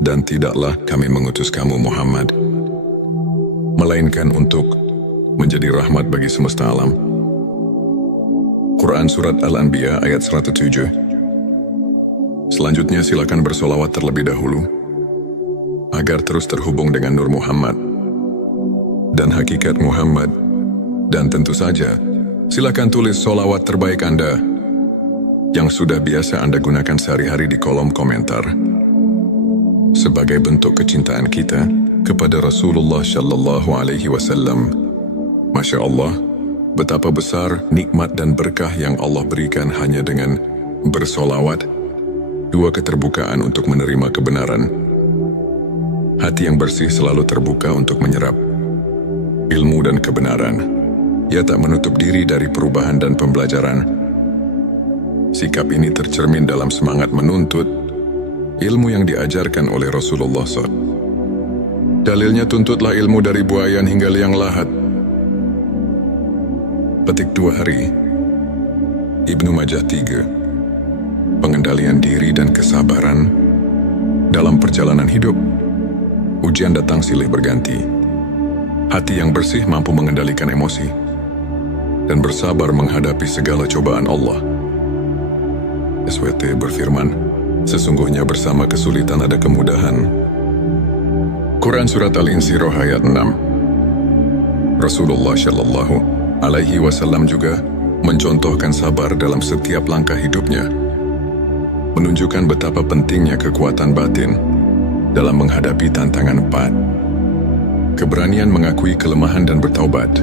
dan tidaklah kami mengutus kamu Muhammad, melainkan untuk menjadi rahmat bagi semesta alam. Quran Surat Al-Anbiya ayat 107. Selanjutnya silakan bersolawat terlebih dahulu, agar terus terhubung dengan Nur Muhammad dan hakikat Muhammad. Dan tentu saja, silakan tulis solawat terbaik Anda yang sudah biasa Anda gunakan sehari-hari di kolom komentar, sebagai bentuk kecintaan kita kepada Rasulullah Shallallahu Alaihi Wasallam. Masya Allah, betapa besar nikmat dan berkah yang Allah berikan hanya dengan bersolawat. 2. Keterbukaan untuk menerima kebenaran. Hati yang bersih selalu terbuka untuk menyerap ilmu dan kebenaran. Ia tak menutup diri dari perubahan dan pembelajaran. Sikap ini tercermin dalam semangat menuntut ilmu yang diajarkan oleh Rasulullah SAW. Dalilnya, tuntutlah ilmu dari buayan hingga liang lahat. Petik 2 hari, Ibnu Majah 3. Pengendalian diri dan kesabaran dalam perjalanan hidup. Ujian datang silih berganti. Hati yang bersih mampu mengendalikan emosi dan bersabar menghadapi segala cobaan Allah. SWT berfirman, sesungguhnya bersama kesulitan ada kemudahan. Quran Surat Al-Insyirah ayat 6. Rasulullah Shallallahu Alaihi Wasallam juga mencontohkan sabar dalam setiap langkah hidupnya, menunjukkan betapa pentingnya kekuatan batin dalam menghadapi tantangan 4. Keberanian mengakui kelemahan dan bertaubat.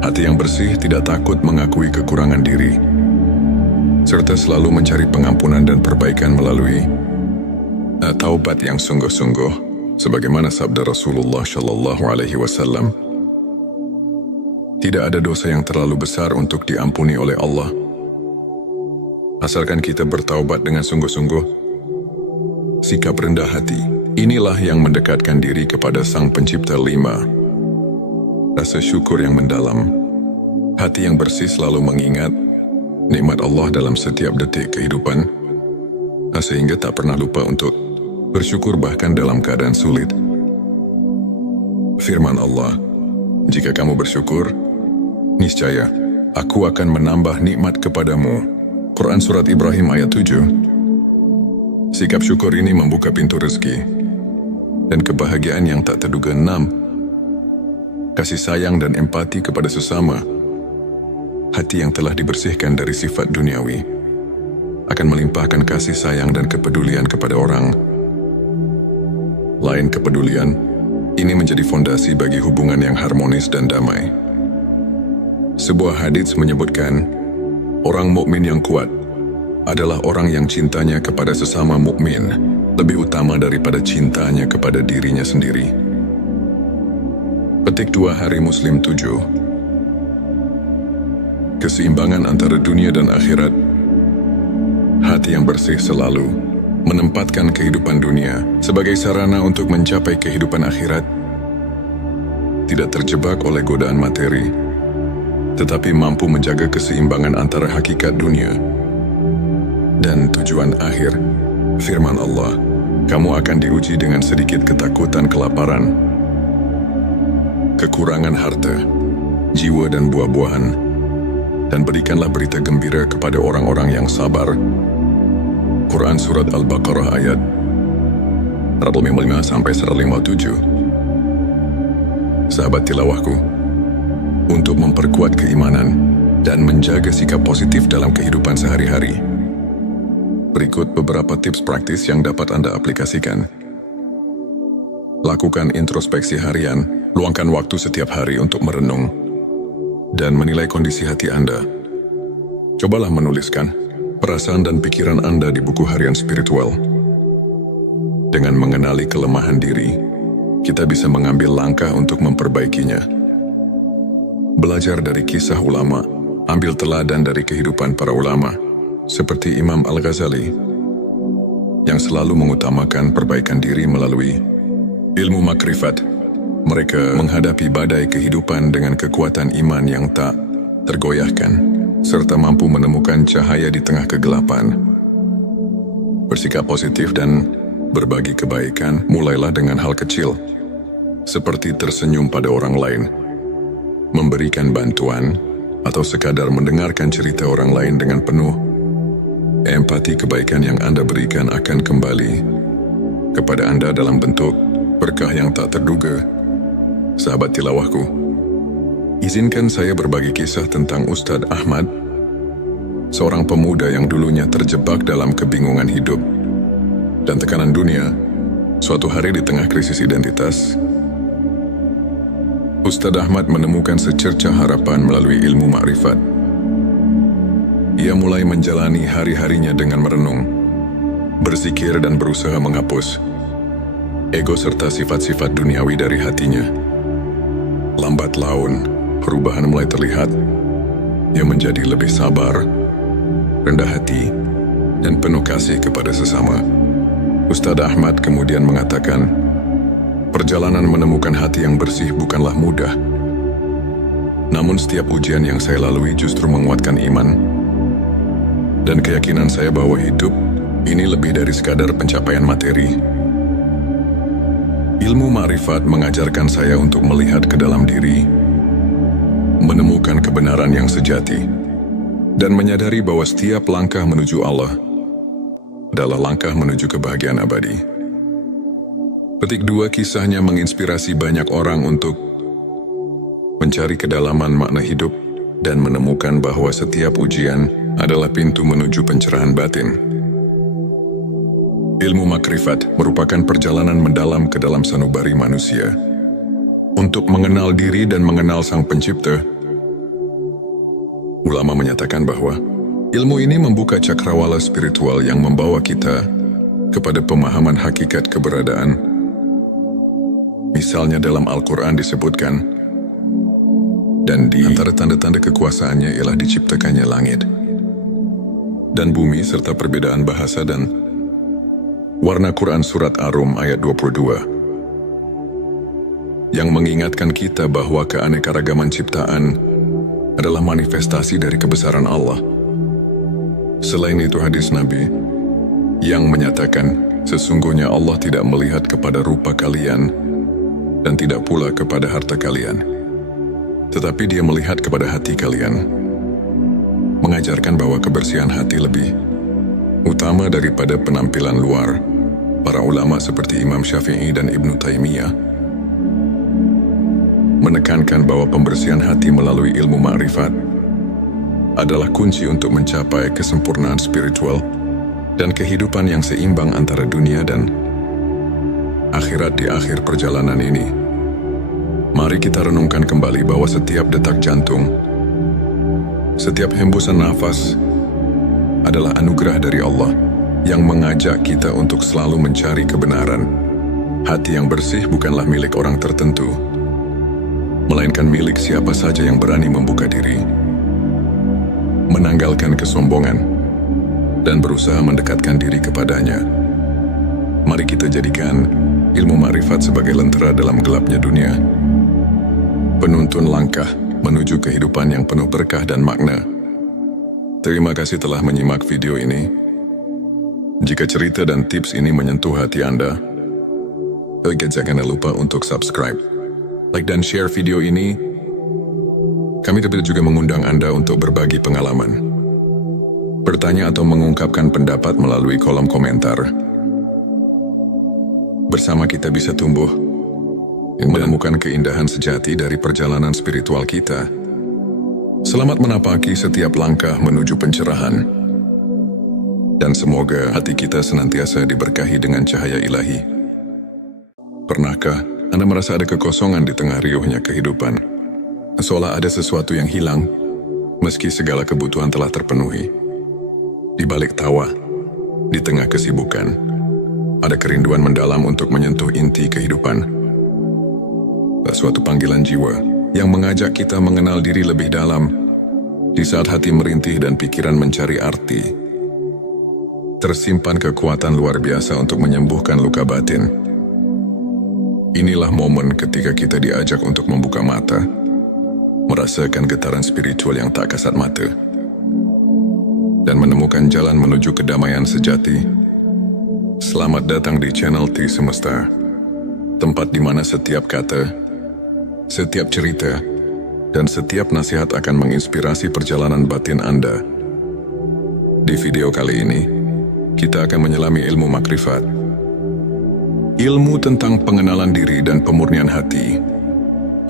Hati yang bersih tidak takut mengakui kekurangan diri, serta selalu mencari pengampunan dan perbaikan melalui taubat yang sungguh-sungguh, sebagaimana sabda Rasulullah Shallallahu Alaihi Wasallam. Tidak ada dosa yang terlalu besar untuk diampuni oleh Allah, asalkan kita bertaubat dengan sungguh-sungguh. Sikap rendah hati, inilah yang mendekatkan diri kepada Sang Pencipta. 5. Rasa syukur yang mendalam. Hati yang bersih selalu mengingat nikmat Allah dalam setiap detik kehidupan, sehingga tak pernah lupa untuk bersyukur bahkan dalam keadaan sulit. Firman Allah, jika kamu bersyukur, niscaya aku akan menambah nikmat kepadamu. Quran Surat Ibrahim ayat 7. Sikap syukur ini membuka pintu rezeki dan kebahagiaan yang tak terduga. 6. Kasih sayang dan empati kepada sesama. Hati yang telah dibersihkan dari sifat duniawi akan melimpahkan kasih sayang dan kepedulian kepada orang lain. Kepedulian ini menjadi fondasi bagi hubungan yang harmonis dan damai. Sebuah hadits menyebutkan, orang mukmin yang kuat adalah orang yang cintanya kepada sesama mukmin lebih utama daripada cintanya kepada dirinya sendiri. Petik 2 Hari Muslim 7. Keseimbangan antara dunia dan akhirat. Hati yang bersih selalu menempatkan kehidupan dunia sebagai sarana untuk mencapai kehidupan akhirat. Tidak terjebak oleh godaan materi, tetapi mampu menjaga keseimbangan antara hakikat dunia dan tujuan akhir. Firman Allah, kamu akan diuji dengan sedikit ketakutan, kelaparan, kekurangan harta, jiwa dan buah-buahan, dan berikanlah berita gembira kepada orang-orang yang sabar. Quran Surat Al-Baqarah ayat 155-157. Sahabat tilawahku, untuk memperkuat keimanan dan menjaga sikap positif dalam kehidupan sehari-hari, berikut beberapa tips praktis yang dapat Anda aplikasikan. Lakukan introspeksi harian. Luangkan waktu setiap hari untuk merenung dan menilai kondisi hati Anda. Cobalah menuliskan perasaan dan pikiran Anda di buku harian spiritual. Dengan mengenali kelemahan diri, kita bisa mengambil langkah untuk memperbaikinya. Belajar dari kisah ulama. Ambil teladan dari kehidupan para ulama, seperti Imam Al-Ghazali, yang selalu mengutamakan perbaikan diri melalui ilmu makrifat. Mereka menghadapi badai kehidupan dengan kekuatan iman yang tak tergoyahkan, serta mampu menemukan cahaya di tengah kegelapan. Bersikap positif dan berbagi kebaikan mulailah dengan hal kecil, seperti tersenyum pada orang lain, memberikan bantuan, atau sekadar mendengarkan cerita orang lain dengan penuh empati. Kebaikan yang Anda berikan akan kembali kepada Anda dalam bentuk berkah yang tak terduga. Sahabat tilawahku, izinkan saya berbagi kisah tentang Ustadz Ahmad, seorang pemuda yang dulunya terjebak dalam kebingungan hidup dan tekanan dunia. Suatu hari di tengah krisis identitas, Ustadz Ahmad menemukan secercah harapan melalui ilmu makrifat. Ia mulai menjalani hari-harinya dengan merenung, berzikir dan berusaha menghapus ego serta sifat-sifat duniawi dari hatinya. Lambat laun, perubahan mulai terlihat. Ia menjadi lebih sabar, rendah hati, dan penuh kasih kepada sesama. Ustadz Ahmad kemudian mengatakan, perjalanan menemukan hati yang bersih bukanlah mudah. Namun setiap ujian yang saya lalui justru menguatkan iman dan keyakinan saya bahwa hidup ini lebih dari sekadar pencapaian materi. Ilmu makrifat mengajarkan saya untuk melihat ke dalam diri, menemukan kebenaran yang sejati, dan menyadari bahwa setiap langkah menuju Allah adalah langkah menuju kebahagiaan abadi. Petik 2, kisahnya menginspirasi banyak orang untuk mencari kedalaman makna hidup dan menemukan bahwa setiap ujian adalah pintu menuju pencerahan batin. Ilmu makrifat merupakan perjalanan mendalam ke dalam sanubari manusia untuk mengenal diri dan mengenal Sang Pencipta. Ulama menyatakan bahwa ilmu ini membuka cakrawala spiritual yang membawa kita kepada pemahaman hakikat keberadaan. Misalnya dalam Al-Quran disebutkan, dan di antara tanda-tanda kekuasaannya ialah diciptakannya langit dan bumi serta perbedaan bahasa dan warna. Quran Surat Ar-Rum ayat 22, yang mengingatkan kita bahwa keanekaragaman ciptaan adalah manifestasi dari kebesaran Allah. Selain itu hadis Nabi yang menyatakan, sesungguhnya Allah tidak melihat kepada rupa kalian dan tidak pula kepada harta kalian, tetapi Dia melihat kepada hati kalian, mengajarkan bahwa kebersihan hati lebih Utama daripada penampilan luar, para ulama seperti Imam Syafi'i dan Ibnu Taimiyah menekankan bahwa pembersihan hati melalui ilmu ma'rifat adalah kunci untuk mencapai kesempurnaan spiritual dan kehidupan yang seimbang antara dunia dan akhirat di akhir perjalanan ini. Mari kita renungkan kembali bahwa setiap detak jantung, setiap hembusan nafas adalah anugerah dari Allah yang mengajak kita untuk selalu mencari kebenaran. Hati yang bersih bukanlah milik orang tertentu, melainkan milik siapa saja yang berani membuka diri, menanggalkan kesombongan, dan berusaha mendekatkan diri kepadanya. Mari kita jadikan ilmu ma'rifat sebagai lentera dalam gelapnya dunia, penuntun langkah menuju kehidupan yang penuh berkah dan makna. Terima kasih telah menyimak video ini. Jika cerita dan tips ini menyentuh hati Anda, jangan lupa untuk subscribe, like dan share video ini. Kami juga mengundang Anda untuk berbagi pengalaman, bertanya atau mengungkapkan pendapat melalui kolom komentar. Bersama kita bisa tumbuh menemukan keindahan sejati dari perjalanan spiritual kita. Selamat menapaki setiap langkah menuju pencerahan. Dan semoga hati kita senantiasa diberkahi dengan cahaya ilahi. Pernahkah Anda merasa ada kekosongan di tengah riuhnya kehidupan? Seolah ada sesuatu yang hilang, meski segala kebutuhan telah terpenuhi. Di balik tawa, di tengah kesibukan, ada kerinduan mendalam untuk menyentuh inti kehidupan. Suatu panggilan jiwa yang mengajak kita mengenal diri lebih dalam. Di saat hati merintih dan pikiran mencari arti, tersimpan kekuatan luar biasa untuk menyembuhkan luka batin. Inilah momen ketika kita diajak untuk membuka mata, merasakan getaran spiritual yang tak kasat mata, dan menemukan jalan menuju kedamaian sejati. Selamat datang di channel T Semesta, tempat di mana setiap kata, setiap cerita, dan setiap nasihat akan menginspirasi perjalanan batin Anda. Di video kali ini, kita akan menyelami ilmu makrifat. Ilmu tentang pengenalan diri dan pemurnian hati,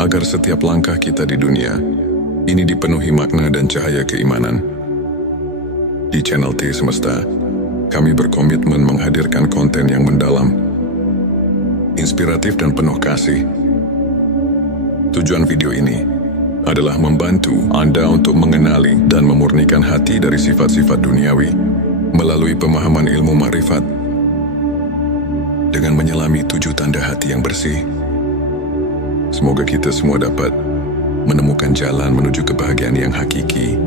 agar setiap langkah kita di dunia ini dipenuhi makna dan cahaya keimanan. Di channel T Semesta, kami berkomitmen menghadirkan konten yang mendalam, inspiratif dan penuh kasih. Tujuan video ini adalah membantu Anda untuk mengenali dan memurnikan hati dari sifat-sifat duniawi melalui pemahaman ilmu ma'rifat. Dengan menyelami 7 tanda hati yang bersih, semoga kita semua dapat menemukan jalan menuju kebahagiaan yang hakiki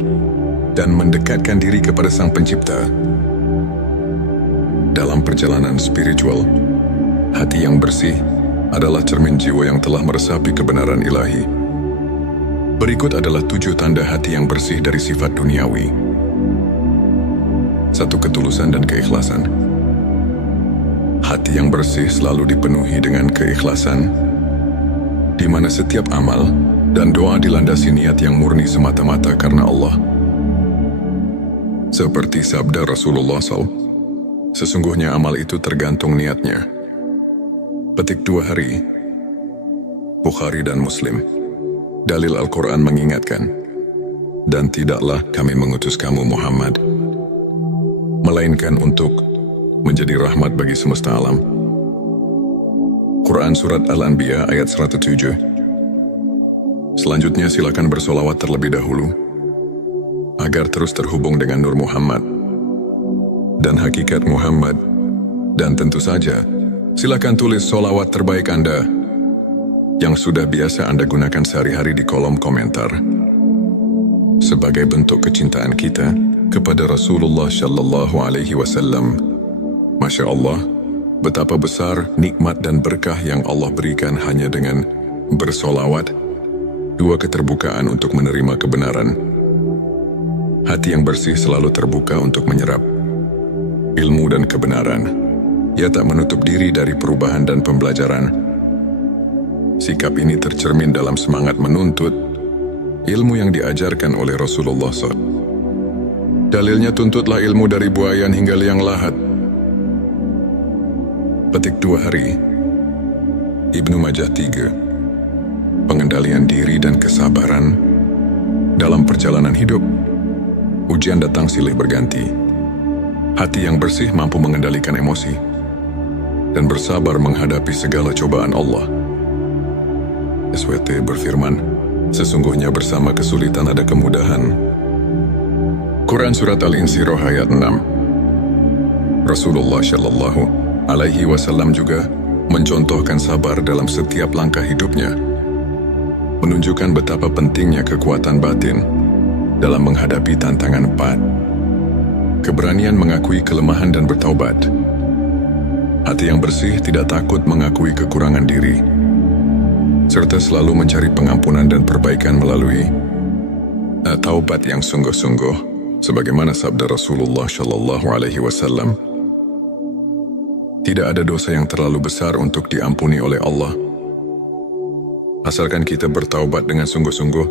dan mendekatkan diri kepada Sang Pencipta. Dalam perjalanan spiritual, hati yang bersih adalah cermin jiwa yang telah meresapi kebenaran ilahi. Berikut adalah 7 tanda hati yang bersih dari sifat duniawi. 1. Ketulusan dan keikhlasan. Hati yang bersih selalu dipenuhi dengan keikhlasan, di mana setiap amal dan doa dilandasi niat yang murni semata-mata karena Allah. Seperti sabda Rasulullah SAW, sesungguhnya amal itu tergantung niatnya. Petik 2 hari, Bukhari dan Muslim. Dalil Al-Quran mengingatkan, dan tidaklah kami mengutus kamu Muhammad, melainkan untuk menjadi rahmat bagi semesta alam. Quran Surat Al-Anbiya ayat 107. Selanjutnya silakan bersolawat terlebih dahulu, agar terus terhubung dengan Nur Muhammad dan hakikat Muhammad. Dan tentu saja, silakan tulis solawat terbaik Anda yang sudah biasa Anda gunakan sehari-hari di kolom komentar, sebagai bentuk kecintaan kita kepada Rasulullah Shallallahu Alaihi Wasallam. Masya Allah, betapa besar nikmat dan berkah yang Allah berikan hanya dengan bersolawat. 2. Keterbukaan untuk menerima kebenaran. Hati yang bersih selalu terbuka untuk menyerap ilmu dan kebenaran. Ia tak menutup diri dari perubahan dan pembelajaran. Sikap ini tercermin dalam semangat menuntut ilmu yang diajarkan oleh Rasulullah SAW. Dalilnya tuntutlah ilmu dari buayan hingga liang lahat. Petik 2 hari. Ibnu Majah 3. Pengendalian diri dan kesabaran dalam perjalanan hidup. Ujian datang silih berganti. Hati yang bersih mampu mengendalikan emosi dan bersabar menghadapi segala cobaan Allah. SWT berfirman, sesungguhnya bersama kesulitan ada kemudahan. Quran Surat Al-Insyirah ayat 6. Rasulullah Shallallahu Alaihi Wasallam juga mencontohkan sabar dalam setiap langkah hidupnya, menunjukkan betapa pentingnya kekuatan batin dalam menghadapi tantangan keberanian mengakui kelemahan dan bertaubat. Hati yang bersih tidak takut mengakui kekurangan diri, serta selalu mencari pengampunan dan perbaikan melalui taubat yang sungguh-sungguh. Sebagaimana sabda Rasulullah Shallallahu Alaihi Wasallam, tidak ada dosa yang terlalu besar untuk diampuni oleh Allah, asalkan kita bertaubat dengan sungguh-sungguh.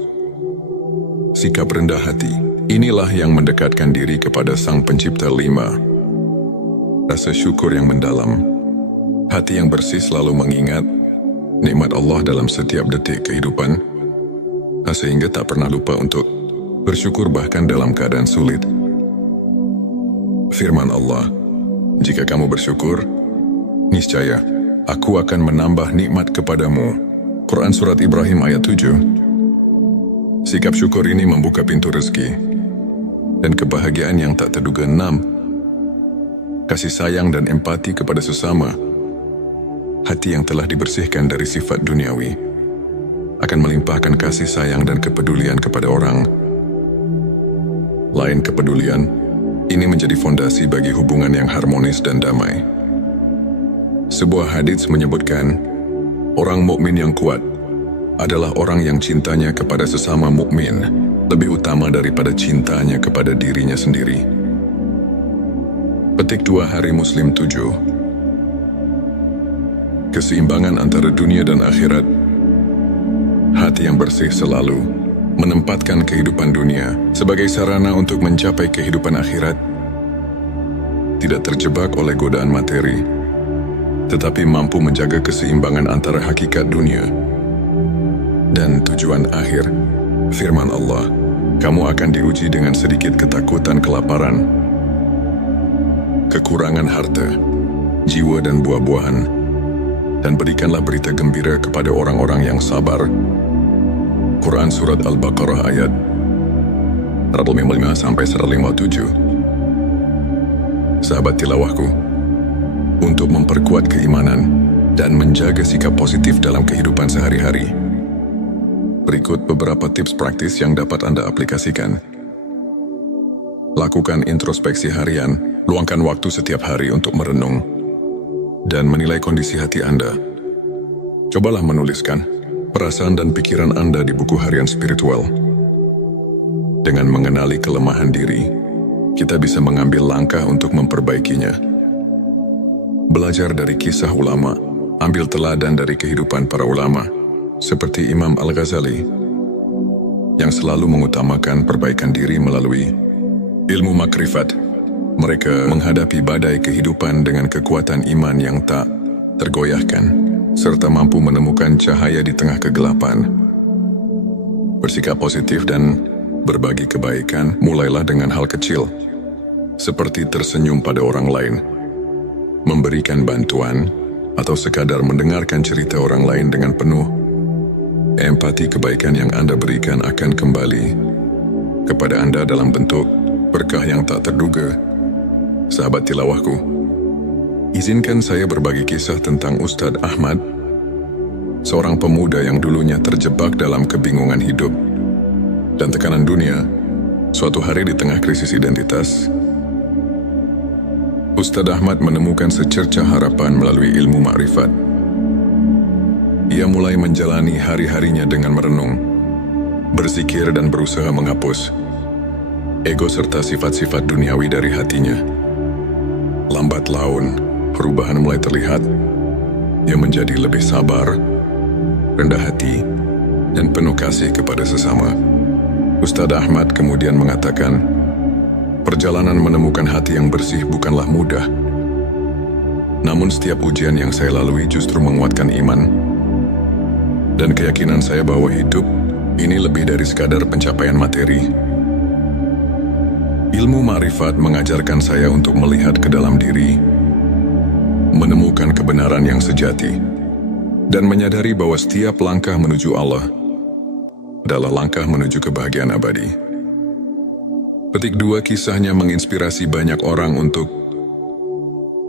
Sikap rendah hati, inilah yang mendekatkan diri kepada Sang Pencipta. 5. Rasa syukur yang mendalam. Hati yang bersih selalu mengingat nikmat Allah dalam setiap detik kehidupan, sehingga tak pernah lupa untuk bersyukur bahkan dalam keadaan sulit. Firman Allah, jika kamu bersyukur, niscaya aku akan menambah nikmat kepadamu. Quran Surat Ibrahim ayat 7. Sikap syukur ini membuka pintu rezeki dan kebahagiaan yang tak terduga. 6. Kasih sayang dan empati kepada sesama. Hati yang telah dibersihkan dari sifat duniawi akan melimpahkan kasih sayang dan kepedulian kepada orang lain. Kepedulian ini menjadi fondasi bagi hubungan yang harmonis dan damai. Sebuah hadits menyebutkan, orang mukmin yang kuat adalah orang yang cintanya kepada sesama mukmin lebih utama daripada cintanya kepada dirinya sendiri. Petik 2 hari Muslim 7. Keseimbangan antara dunia dan akhirat. Hati yang bersih selalu menempatkan kehidupan dunia sebagai sarana untuk mencapai kehidupan akhirat. Tidak terjebak oleh godaan materi, tetapi mampu menjaga keseimbangan antara hakikat dunia dan tujuan akhir. Firman Allah, kamu akan diuji dengan sedikit ketakutan, kelaparan, kekurangan harta, jiwa dan buah-buahan, dan berikanlah berita gembira kepada orang-orang yang sabar. Quran Surat Al-Baqarah ayat 155-157. Sahabat tilawahku, untuk memperkuat keimanan dan menjaga sikap positif dalam kehidupan sehari-hari, berikut beberapa tips praktis yang dapat Anda aplikasikan. Lakukan introspeksi harian, luangkan waktu setiap hari untuk merenung dan menilai kondisi hati Anda. Cobalah menuliskan perasaan dan pikiran Anda di buku harian spiritual. Dengan mengenali kelemahan diri, kita bisa mengambil langkah untuk memperbaikinya. Belajar dari kisah ulama, ambil teladan dari kehidupan para ulama, seperti Imam Al-Ghazali, yang selalu mengutamakan perbaikan diri melalui ilmu makrifat. Mereka menghadapi badai kehidupan dengan kekuatan iman yang tak tergoyahkan, serta mampu menemukan cahaya di tengah kegelapan. Bersikap positif dan berbagi kebaikan mulailah dengan hal kecil, seperti tersenyum pada orang lain, memberikan bantuan, atau sekadar mendengarkan cerita orang lain dengan penuh empati. Kebaikan yang Anda berikan akan kembali kepada Anda dalam bentuk berkah yang tak terduga. Sahabat tilawahku, izinkan saya berbagi kisah tentang Ustadz Ahmad, seorang pemuda yang dulunya terjebak dalam kebingungan hidup dan tekanan dunia. Suatu hari di tengah krisis identitas, Ustadz Ahmad menemukan secercah harapan melalui ilmu makrifat. Ia mulai menjalani hari-harinya dengan merenung, berzikir dan berusaha menghapus ego serta sifat-sifat duniawi dari hatinya. Lambat laun, perubahan mulai terlihat. Ia menjadi lebih sabar, rendah hati, dan penuh kasih kepada sesama. Ustadz Ahmad kemudian mengatakan, Perjalanan menemukan hati yang bersih bukanlah mudah. Namun setiap ujian yang saya lalui justru menguatkan iman dan keyakinan saya bahwa hidup ini lebih dari sekadar pencapaian materi. Ilmu ma'rifat mengajarkan saya untuk melihat ke dalam diri, menemukan kebenaran yang sejati, dan menyadari bahwa setiap langkah menuju Allah adalah langkah menuju kebahagiaan abadi. Petik 2 kisahnya menginspirasi banyak orang untuk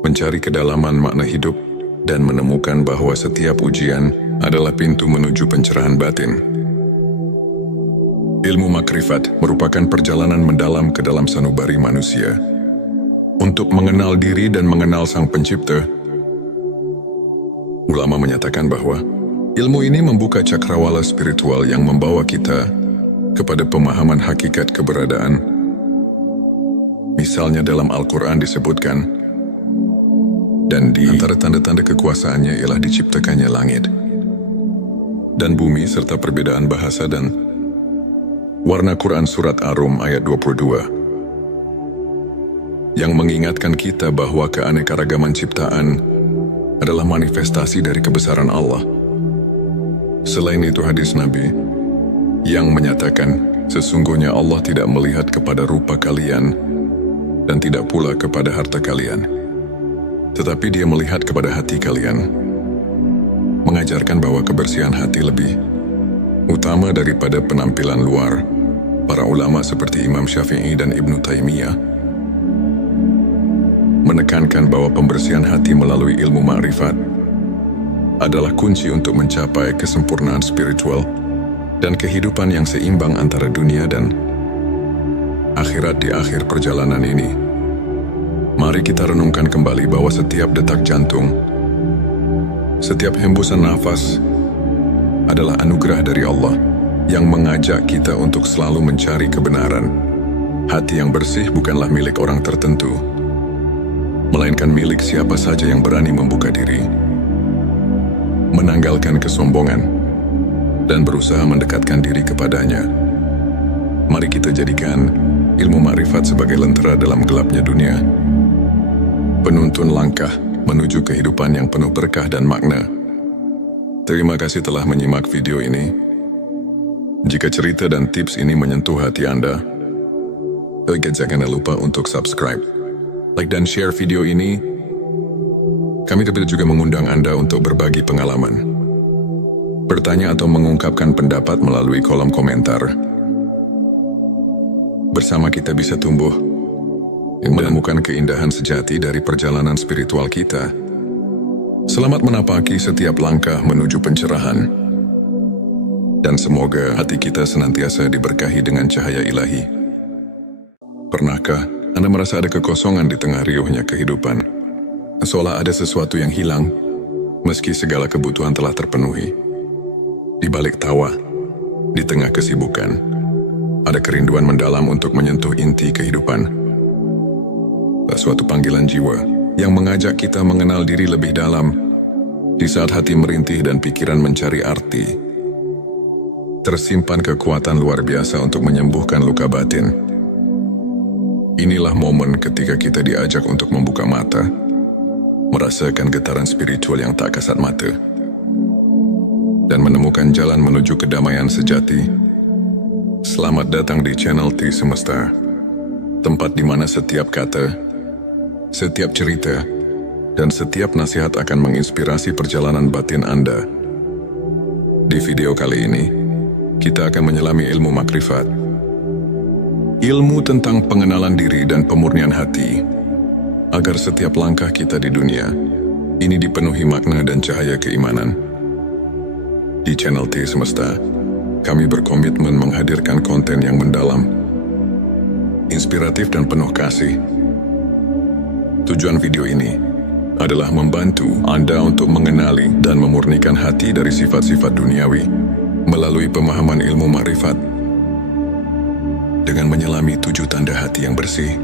mencari kedalaman makna hidup dan menemukan bahwa setiap ujian adalah pintu menuju pencerahan batin. Ilmu makrifat merupakan perjalanan mendalam ke dalam sanubari manusia untuk mengenal diri dan mengenal Sang Pencipta. Ulama menyatakan bahwa ilmu ini membuka cakrawala spiritual yang membawa kita kepada pemahaman hakikat keberadaan. Misalnya dalam Al-Quran disebutkan, dan di antara tanda-tanda kekuasaannya ialah diciptakannya langit dan bumi serta perbedaan bahasa dan warna. Quran Surat Ar-Rum ayat 22 yang mengingatkan kita bahwa keanekaragaman ciptaan adalah manifestasi dari kebesaran Allah. Selain itu hadis Nabi yang menyatakan sesungguhnya Allah tidak melihat kepada rupa kalian dan tidak pula kepada harta kalian, tetapi Dia melihat kepada hati kalian, mengajarkan bahwa kebersihan hati lebih utama daripada penampilan luar. Para ulama seperti Imam Syafi'i dan Ibnu Taimiyah menekankan bahwa pembersihan hati melalui ilmu ma'rifat adalah kunci untuk mencapai kesempurnaan spiritual dan kehidupan yang seimbang antara dunia dan akhirat. Di akhir perjalanan ini, mari kita renungkan kembali bahwa setiap detak jantung, setiap hembusan nafas adalah anugerah dari Allah yang mengajak kita untuk selalu mencari kebenaran. Hati yang bersih bukanlah milik orang tertentu, melainkan milik siapa saja yang berani membuka diri, menanggalkan kesombongan, dan berusaha mendekatkan diri kepadanya. Mari kita jadikan ilmu ma'rifat sebagai lentera dalam gelapnya dunia, penuntun langkah menuju kehidupan yang penuh berkah dan makna. Terima kasih telah menyimak video ini. Jika cerita dan tips ini menyentuh hati Anda, jangan lupa untuk subscribe, like dan share video ini. Kami juga mengundang Anda untuk berbagi pengalaman, bertanya atau mengungkapkan pendapat melalui kolom komentar. Bersama kita bisa tumbuh dan menemukan keindahan sejati dari perjalanan spiritual kita. Selamat menapaki setiap langkah menuju pencerahan, dan semoga hati kita senantiasa diberkahi dengan cahaya ilahi. Pernahkah Anda merasa ada kekosongan di tengah riuhnya kehidupan? Seolah ada sesuatu yang hilang, meski segala kebutuhan telah terpenuhi. Di balik tawa, di tengah kesibukan, ada kerinduan mendalam untuk menyentuh inti kehidupan. Suatu panggilan jiwa yang mengajak kita mengenal diri lebih dalam. Di saat hati merintih dan pikiran mencari arti, tersimpan kekuatan luar biasa untuk menyembuhkan luka batin. Inilah momen ketika kita diajak untuk membuka mata, merasakan getaran spiritual yang tak kasat mata, dan menemukan jalan menuju kedamaian sejati. Selamat datang di channel T Semesta, tempat di mana setiap kata, setiap cerita, dan setiap nasihat akan menginspirasi perjalanan batin Anda. Di video kali ini, kita akan menyelami ilmu makrifat, ilmu tentang pengenalan diri dan pemurnian hati, agar setiap langkah kita di dunia ini dipenuhi makna dan cahaya keimanan. Di channel T Semesta, kami berkomitmen menghadirkan konten yang mendalam, inspiratif dan penuh kasih. Tujuan video ini adalah membantu Anda untuk mengenali dan memurnikan hati dari sifat-sifat duniawi melalui pemahaman ilmu ma'rifat. Dengan menyelami 7 tanda hati yang bersih,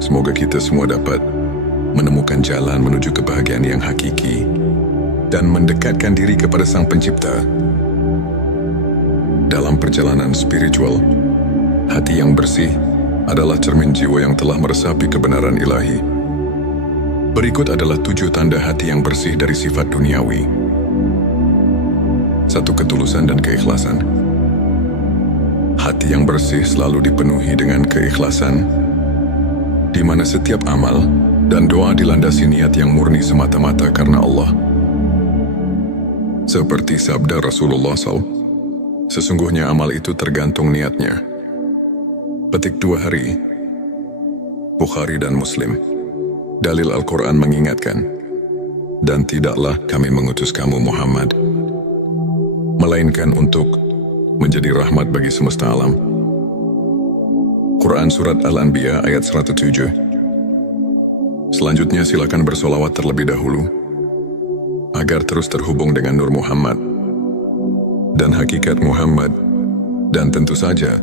semoga kita semua dapat menemukan jalan menuju kebahagiaan yang hakiki dan mendekatkan diri kepada Sang Pencipta. Dalam perjalanan spiritual, hati yang bersih adalah cermin jiwa yang telah meresapi kebenaran ilahi. Berikut adalah 7 tanda hati yang bersih dari sifat duniawi. 1. Ketulusan dan keikhlasan. Hati yang bersih selalu dipenuhi dengan keikhlasan, di mana setiap amal dan doa dilandasi niat yang murni semata-mata karena Allah. Seperti sabda Rasulullah SAW, sesungguhnya amal itu tergantung niatnya. Petik 2 hari, Bukhari dan Muslim. Dalil Al-Quran mengingatkan, dan tidaklah kami mengutus kamu Muhammad, melainkan untuk menjadi rahmat bagi semesta alam. Quran Surat Al-Anbiya ayat 107. Selanjutnya silakan bersolawat terlebih dahulu, agar terus terhubung dengan Nur Muhammad dan hakikat Muhammad. Dan tentu saja,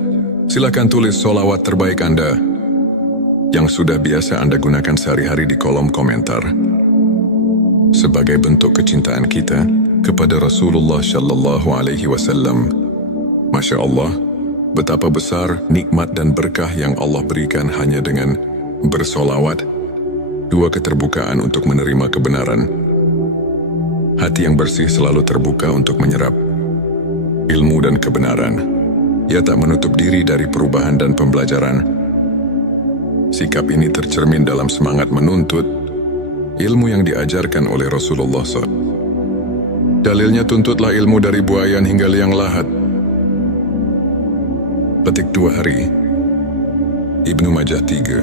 silakan tulis solawat terbaik Anda yang sudah biasa Anda gunakan sehari-hari di kolom komentar, sebagai bentuk kecintaan kita kepada Rasulullah Shallallahu Alaihi Wasallam. Masya Allah, betapa besar nikmat dan berkah yang Allah berikan hanya dengan bersolawat. 2. Keterbukaan untuk menerima kebenaran. Hati yang bersih selalu terbuka untuk menyerap ilmu dan kebenaran. Ia tak menutup diri dari perubahan dan pembelajaran. Sikap ini tercermin dalam semangat menuntut ilmu yang diajarkan oleh Rasulullah SAW. Dalilnya, tuntutlah ilmu dari buayan hingga liang lahat. Petik 2 hari, Ibnu Majah 3.